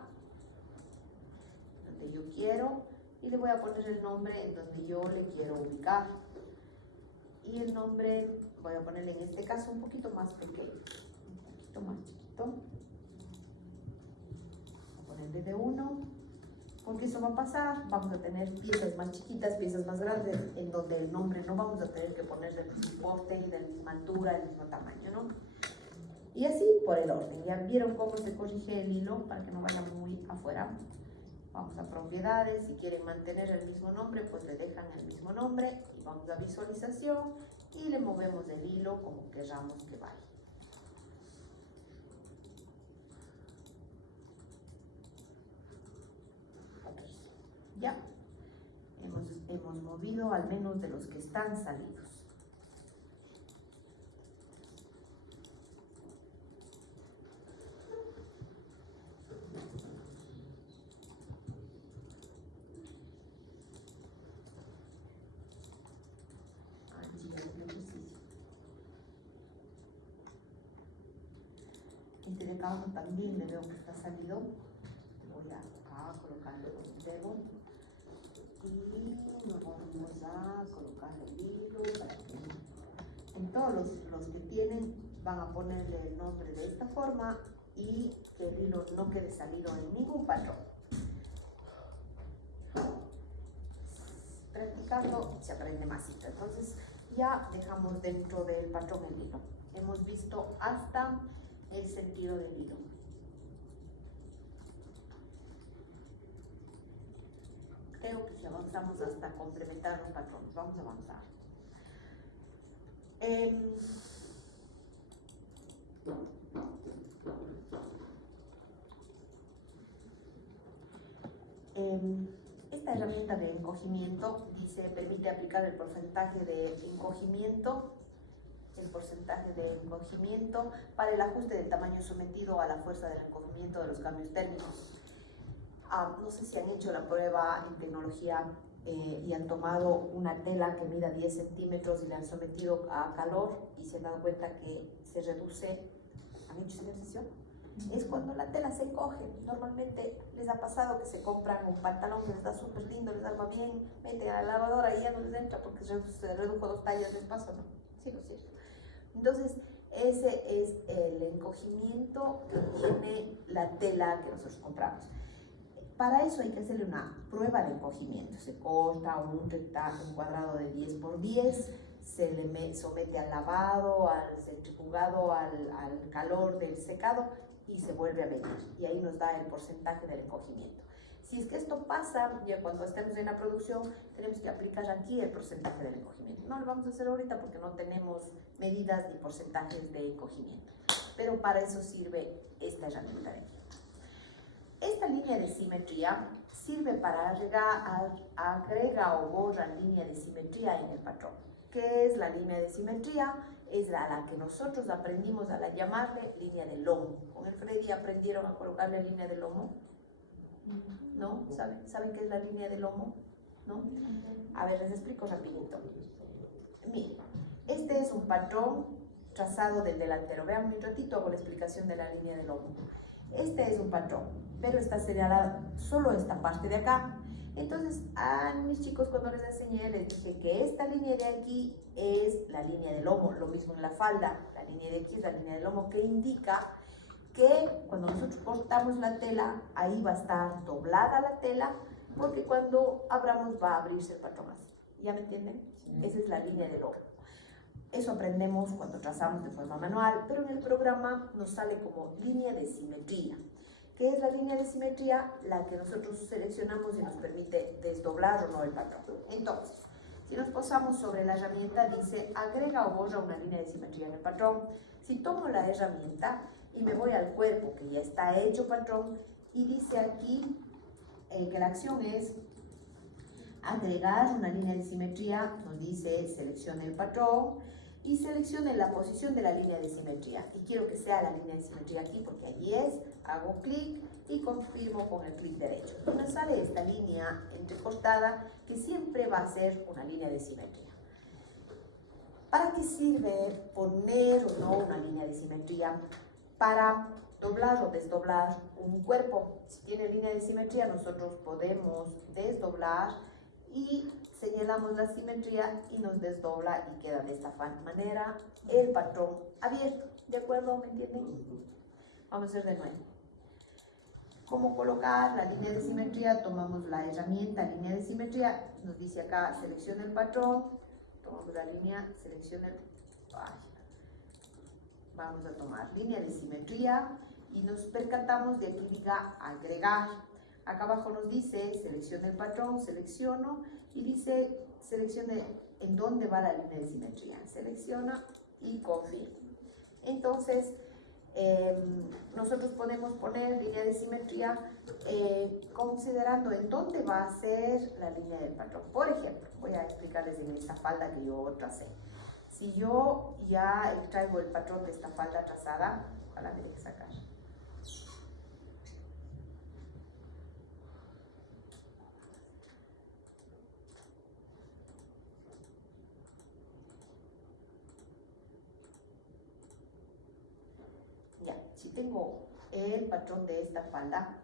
donde yo quiero, y le voy a poner el nombre en donde yo le quiero ubicar. Y el nombre voy a ponerle en este caso un poquito más pequeño, un poquito más chiquito. Voy a ponerle de 1, porque eso va a pasar. Vamos a tener piezas más chiquitas, piezas más grandes, en donde el nombre no vamos a tener que poner del mismo porte, de la misma altura, del mismo tamaño, ¿no? Y así por el orden. Ya vieron cómo se corrige el hilo para que no vaya muy afuera. Vamos a propiedades, si quieren mantener el mismo nombre, pues le dejan el mismo nombre. Y vamos a visualización y le movemos el hilo como queramos que vaya. Ya, hemos movido al menos de los que están salidos. Este de acá abajo también le veo que está salido. Voy a colocarlo con el dedo y nos vamos a colocar el hilo para que en todos los que tienen van a ponerle el nombre de esta forma y que el hilo no quede salido en ningún patrón. Practicando se aprende masito. Entonces ya dejamos dentro del patrón el hilo. Hemos visto hasta el sentido del hilo. Creo que si avanzamos hasta complementar los patrones, vamos a avanzar. Esta herramienta de encogimiento dice permite aplicar el porcentaje de encogimiento para el ajuste del tamaño sometido a la fuerza del encogimiento de los cambios térmicos. No sé si han hecho la prueba en tecnología y han tomado una tela que mida 10 centímetros y la han sometido a calor y se han dado cuenta que se reduce. ¿Han hecho ese ejercicio? Es cuando la tela se encoge. Normalmente les ha pasado que se compran un pantalón que les da súper lindo, les arma bien, meten a la lavadora y ya no les entra porque se redujo 2 tallas de espacio, ¿no? Sí, lo cierto. Entonces, ese es el encogimiento que tiene la tela que nosotros compramos. Para eso hay que hacerle una prueba de encogimiento. Se corta un cuadrado de 10 por 10, se le somete al lavado, al centrifugado, al calor del secado y se vuelve a medir. Y ahí nos da el porcentaje del encogimiento. Si es que esto pasa, ya cuando estemos en la producción, tenemos que aplicar aquí el porcentaje del encogimiento. No lo vamos a hacer ahorita porque no tenemos medidas ni porcentajes de encogimiento. Pero para eso sirve esta herramienta de aquí. Esta línea de simetría sirve para agrega o borra línea de simetría en el patrón. ¿Qué es la línea de simetría? Es la que nosotros aprendimos a llamarle línea de lomo. Con el Freddy aprendieron a colocarle línea de lomo. ¿No? ¿Saben qué es la línea de lomo? ¿No? A ver, les explico rapidito. Miren, este es un patrón trazado del delantero. Vean un ratito, hago la explicación de la línea de lomo. Este es un patrón, pero está señalada solo esta parte de acá. Entonces, a mis chicos cuando les enseñé, les dije que esta línea de aquí es la línea de lomo. Lo mismo en la falda, la línea de aquí es la línea de lomo, que indica que cuando nosotros cortamos la tela, ahí va a estar doblada la tela, porque cuando abramos va a abrirse el patrón así. ¿Ya me entienden? Esa es la línea de lomo. Eso aprendemos cuando trazamos de forma manual, pero en el programa nos sale como línea de simetría. ¿Qué es la línea de simetría? La que nosotros seleccionamos y nos permite desdoblar o no el patrón. Entonces, si nos posamos sobre la herramienta, dice agrega o borra una línea de simetría en el patrón. Si tomo la herramienta y me voy al cuerpo que ya está hecho patrón, y dice aquí que la acción es agregar una línea de simetría, nos dice seleccione el patrón y seleccione la posición de la línea de simetría. Y quiero que sea la línea de simetría aquí porque allí es, hago clic y confirmo con el clic derecho. Y me sale esta línea entrecortada que siempre va a ser una línea de simetría. ¿Para qué sirve poner o no una línea de simetría? Para doblar o desdoblar un cuerpo. Si tiene línea de simetría, nosotros podemos desdoblar y señalamos la simetría y nos desdobla y queda de esta manera el patrón abierto. ¿De acuerdo? ¿Me entienden? Vamos a hacer de nuevo. ¿Cómo colocar la línea de simetría? Tomamos la herramienta línea de simetría. Nos dice acá, selecciona el patrón. Tomamos la línea, selecciona el... Vamos a tomar línea de simetría y nos percatamos de que diga agregar. Acá abajo nos dice selecciona el patrón, selecciono y dice seleccione en dónde va la línea de simetría. Selecciona y confirmo. Entonces, nosotros podemos poner línea de simetría considerando en dónde va a ser la línea del patrón. Por ejemplo, voy a explicarles en esta falda que yo tracé. Si yo ya extraigo el patrón de esta falda trazada, ojalá me deje sacar. Ya, si tengo el patrón de esta falda,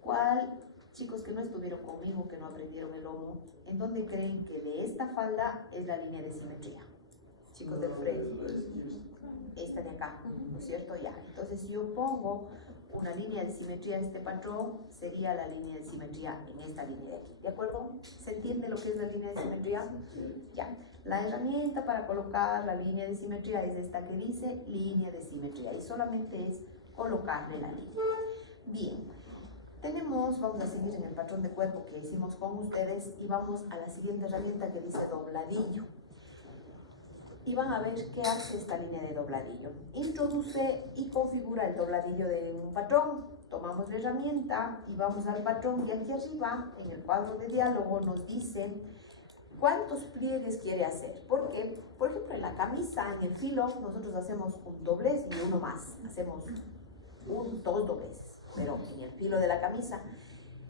¿cuál, chicos que no estuvieron conmigo, que no aprendieron el lomo, en dónde creen que de esta falda es la línea de simetría? Chicos del frente, esta de acá, ¿no es cierto? Ya, entonces si yo pongo una línea de simetría en este patrón, sería la línea de simetría en esta línea de aquí, ¿de acuerdo? ¿Se entiende lo que es la línea de simetría? Ya, la herramienta para colocar la línea de simetría es esta que dice línea de simetría y solamente es colocarle la línea. Bien, vamos a seguir en el patrón de cuerpo que hicimos con ustedes y vamos a la siguiente herramienta que dice dobladillo. Y van a ver qué hace esta línea de dobladillo. Introduce y configura el dobladillo de un patrón. Tomamos la herramienta y vamos al patrón y aquí arriba, en el cuadro de diálogo, nos dice cuántos pliegues quiere hacer. Porque, por ejemplo, en la camisa, en el filo, nosotros hacemos un doblez y uno más. Hacemos dos dobleces, pero en el filo de la camisa.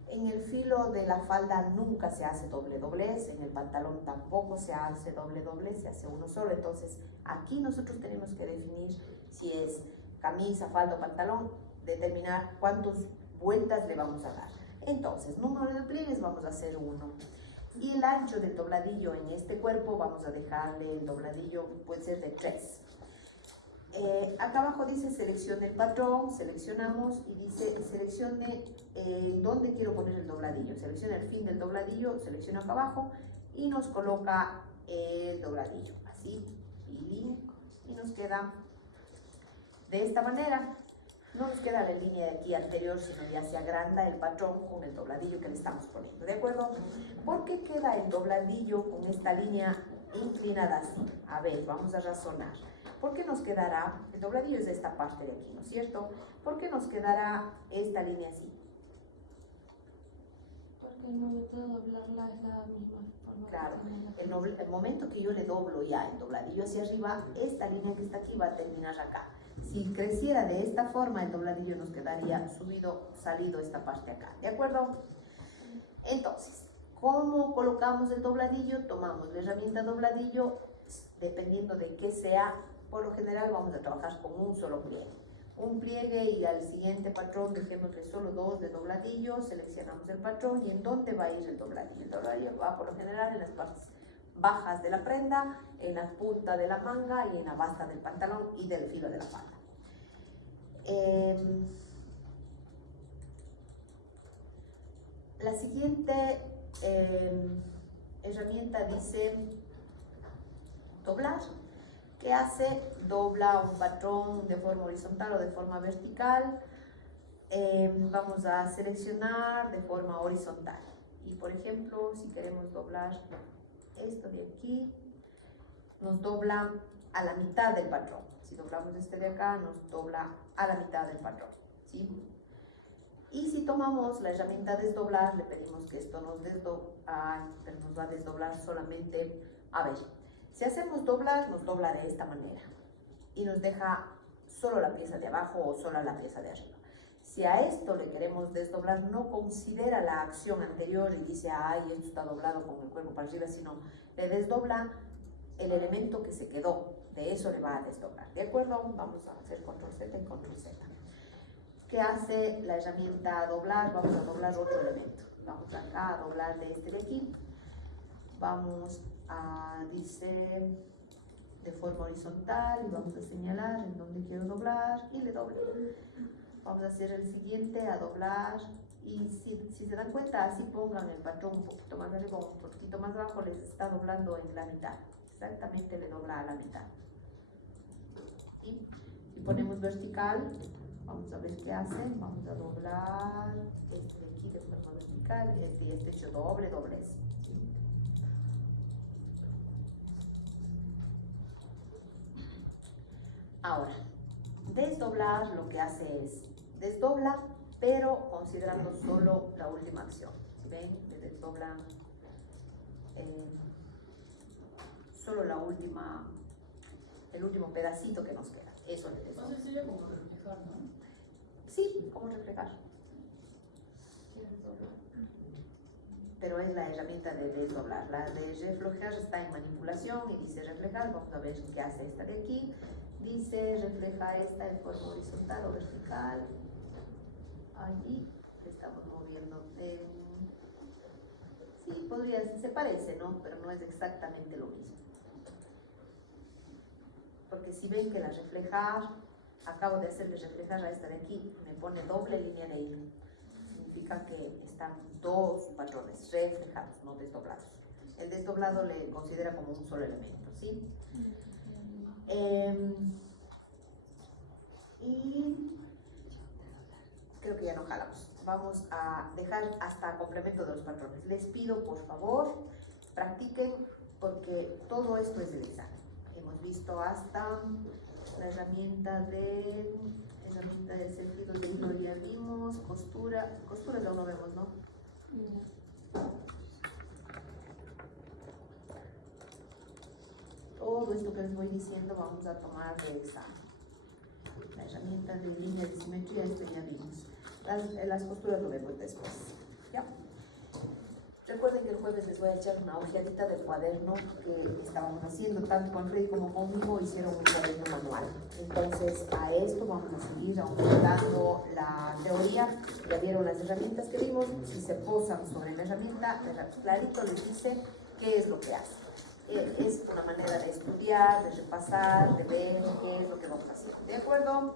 En el filo de la falda nunca se hace doble doblez, en el pantalón tampoco se hace doble doblez, se hace uno solo. Entonces, aquí nosotros tenemos que definir si es camisa, falda o pantalón, determinar cuántas vueltas le vamos a dar. Entonces, número de pliegues vamos a hacer 1. Y el ancho del dobladillo en este cuerpo vamos a dejarle el dobladillo, puede ser de 3. Acá abajo dice seleccione el patrón, seleccionamos y dice seleccione dónde quiero poner el dobladillo. Selecciona el fin del dobladillo, selecciona acá abajo y nos coloca el dobladillo, así, y nos queda de esta manera. No nos queda la línea de aquí anterior, sino ya se agranda el patrón con el dobladillo que le estamos poniendo, ¿de acuerdo? ¿Por qué queda el dobladillo con esta línea inclinada así? A ver, vamos a razonar. ¿Por qué nos quedará, el dobladillo es de esta parte de aquí, ¿no es cierto? ¿Por qué nos quedará esta línea así? Porque el momento de doblarla es la misma forma. Claro, el momento que yo le doblo ya el dobladillo hacia arriba, esta línea que está aquí va a terminar acá. Si creciera de esta forma, el dobladillo nos quedaría subido, salido esta parte acá, ¿de acuerdo? Entonces, ¿cómo colocamos el dobladillo? Tomamos la herramienta dobladillo, dependiendo de qué sea. Por lo general vamos a trabajar con un solo pliegue. Un pliegue y al siguiente patrón dejémosle solo 2 de dobladillo, seleccionamos el patrón y en dónde va a ir el dobladillo. El dobladillo va por lo general en las partes bajas de la prenda, en la punta de la manga y en la basta del pantalón y del filo de la falda. La siguiente herramienta dice doblar. ¿Qué hace? Dobla un patrón de forma horizontal o de forma vertical. Vamos a seleccionar de forma horizontal. Y por ejemplo, si queremos doblar esto de aquí, nos dobla a la mitad del patrón. Si doblamos este de acá, nos dobla a la mitad del patrón, ¿sí? Y si tomamos la herramienta desdoblar, le pedimos que esto nos va a desdoblar solamente, a ver, si hacemos doblar, nos dobla de esta manera y nos deja solo la pieza de abajo o solo la pieza de arriba. Si a esto le queremos desdoblar, no considera la acción anterior y dice, ay, esto está doblado con el cuerpo para arriba, sino le desdobla el elemento que se quedó, de eso le va a desdoblar. ¿De acuerdo? Vamos a hacer control Z y control Z. ¿Qué hace la herramienta doblar? Vamos a doblar otro elemento. Vamos acá a doblar de este de aquí. Vamos a, dice, de forma horizontal y vamos a señalar en donde quiero doblar y le doblo. Vamos a hacer el siguiente, a doblar, y si se dan cuenta, así pongan el patrón un poquito más arriba o un poquito más abajo, les está doblando en la mitad, exactamente le dobla a la mitad. Y si ponemos vertical, vamos a ver qué hace, vamos a doblar este de aquí de forma vertical, y este hecho doblez. ¿Sí? Ahora, desdoblar lo que hace es desdobla, pero considerando solo la última acción. ¿Sí ven? Le desdobla solo el último pedacito que nos queda. Eso le desdobla. Entonces sería como reflejar, ¿no? Sí, como reflejar. Pero es la herramienta de desdoblar. La de reflejar está en manipulación y dice reflejar. Vamos a ver qué hace esta de aquí. Dice refleja esta en forma horizontal o vertical. Allí le estamos moviendo. Sí, se parece, ¿no? Pero no es exactamente lo mismo. Porque si ven que la reflejar, acabo de hacerle reflejar a esta de aquí, me pone doble línea de hilo. Significa que están dos patrones reflejados, no desdoblados. El desdoblado le considera como un solo elemento, ¿sí? Y creo que ya no jalamos. Vamos a dejar hasta complemento de los patrones. Les pido, por favor, practiquen, porque todo esto es del examen. Hemos visto hasta la herramienta del sentido de hilo, ya vimos, costuras aún no vemos, ¿no? Todo esto que les voy diciendo vamos a tomar de examen. La herramienta de línea de simetría, esto ya vimos. Las costuras lo vemos después. ¿Ya? Recuerden que el jueves les voy a echar una ojeadita del cuaderno que estábamos haciendo, tanto con Freddy como conmigo hicieron un cuaderno manual. Entonces a esto vamos a seguir aumentando la teoría. Ya vieron las herramientas que vimos. Si se posan sobre la herramienta, clarito les dice qué es lo que hace. Es una manera de estudiar, de repasar, de ver qué es lo que vamos a hacer. ¿De acuerdo?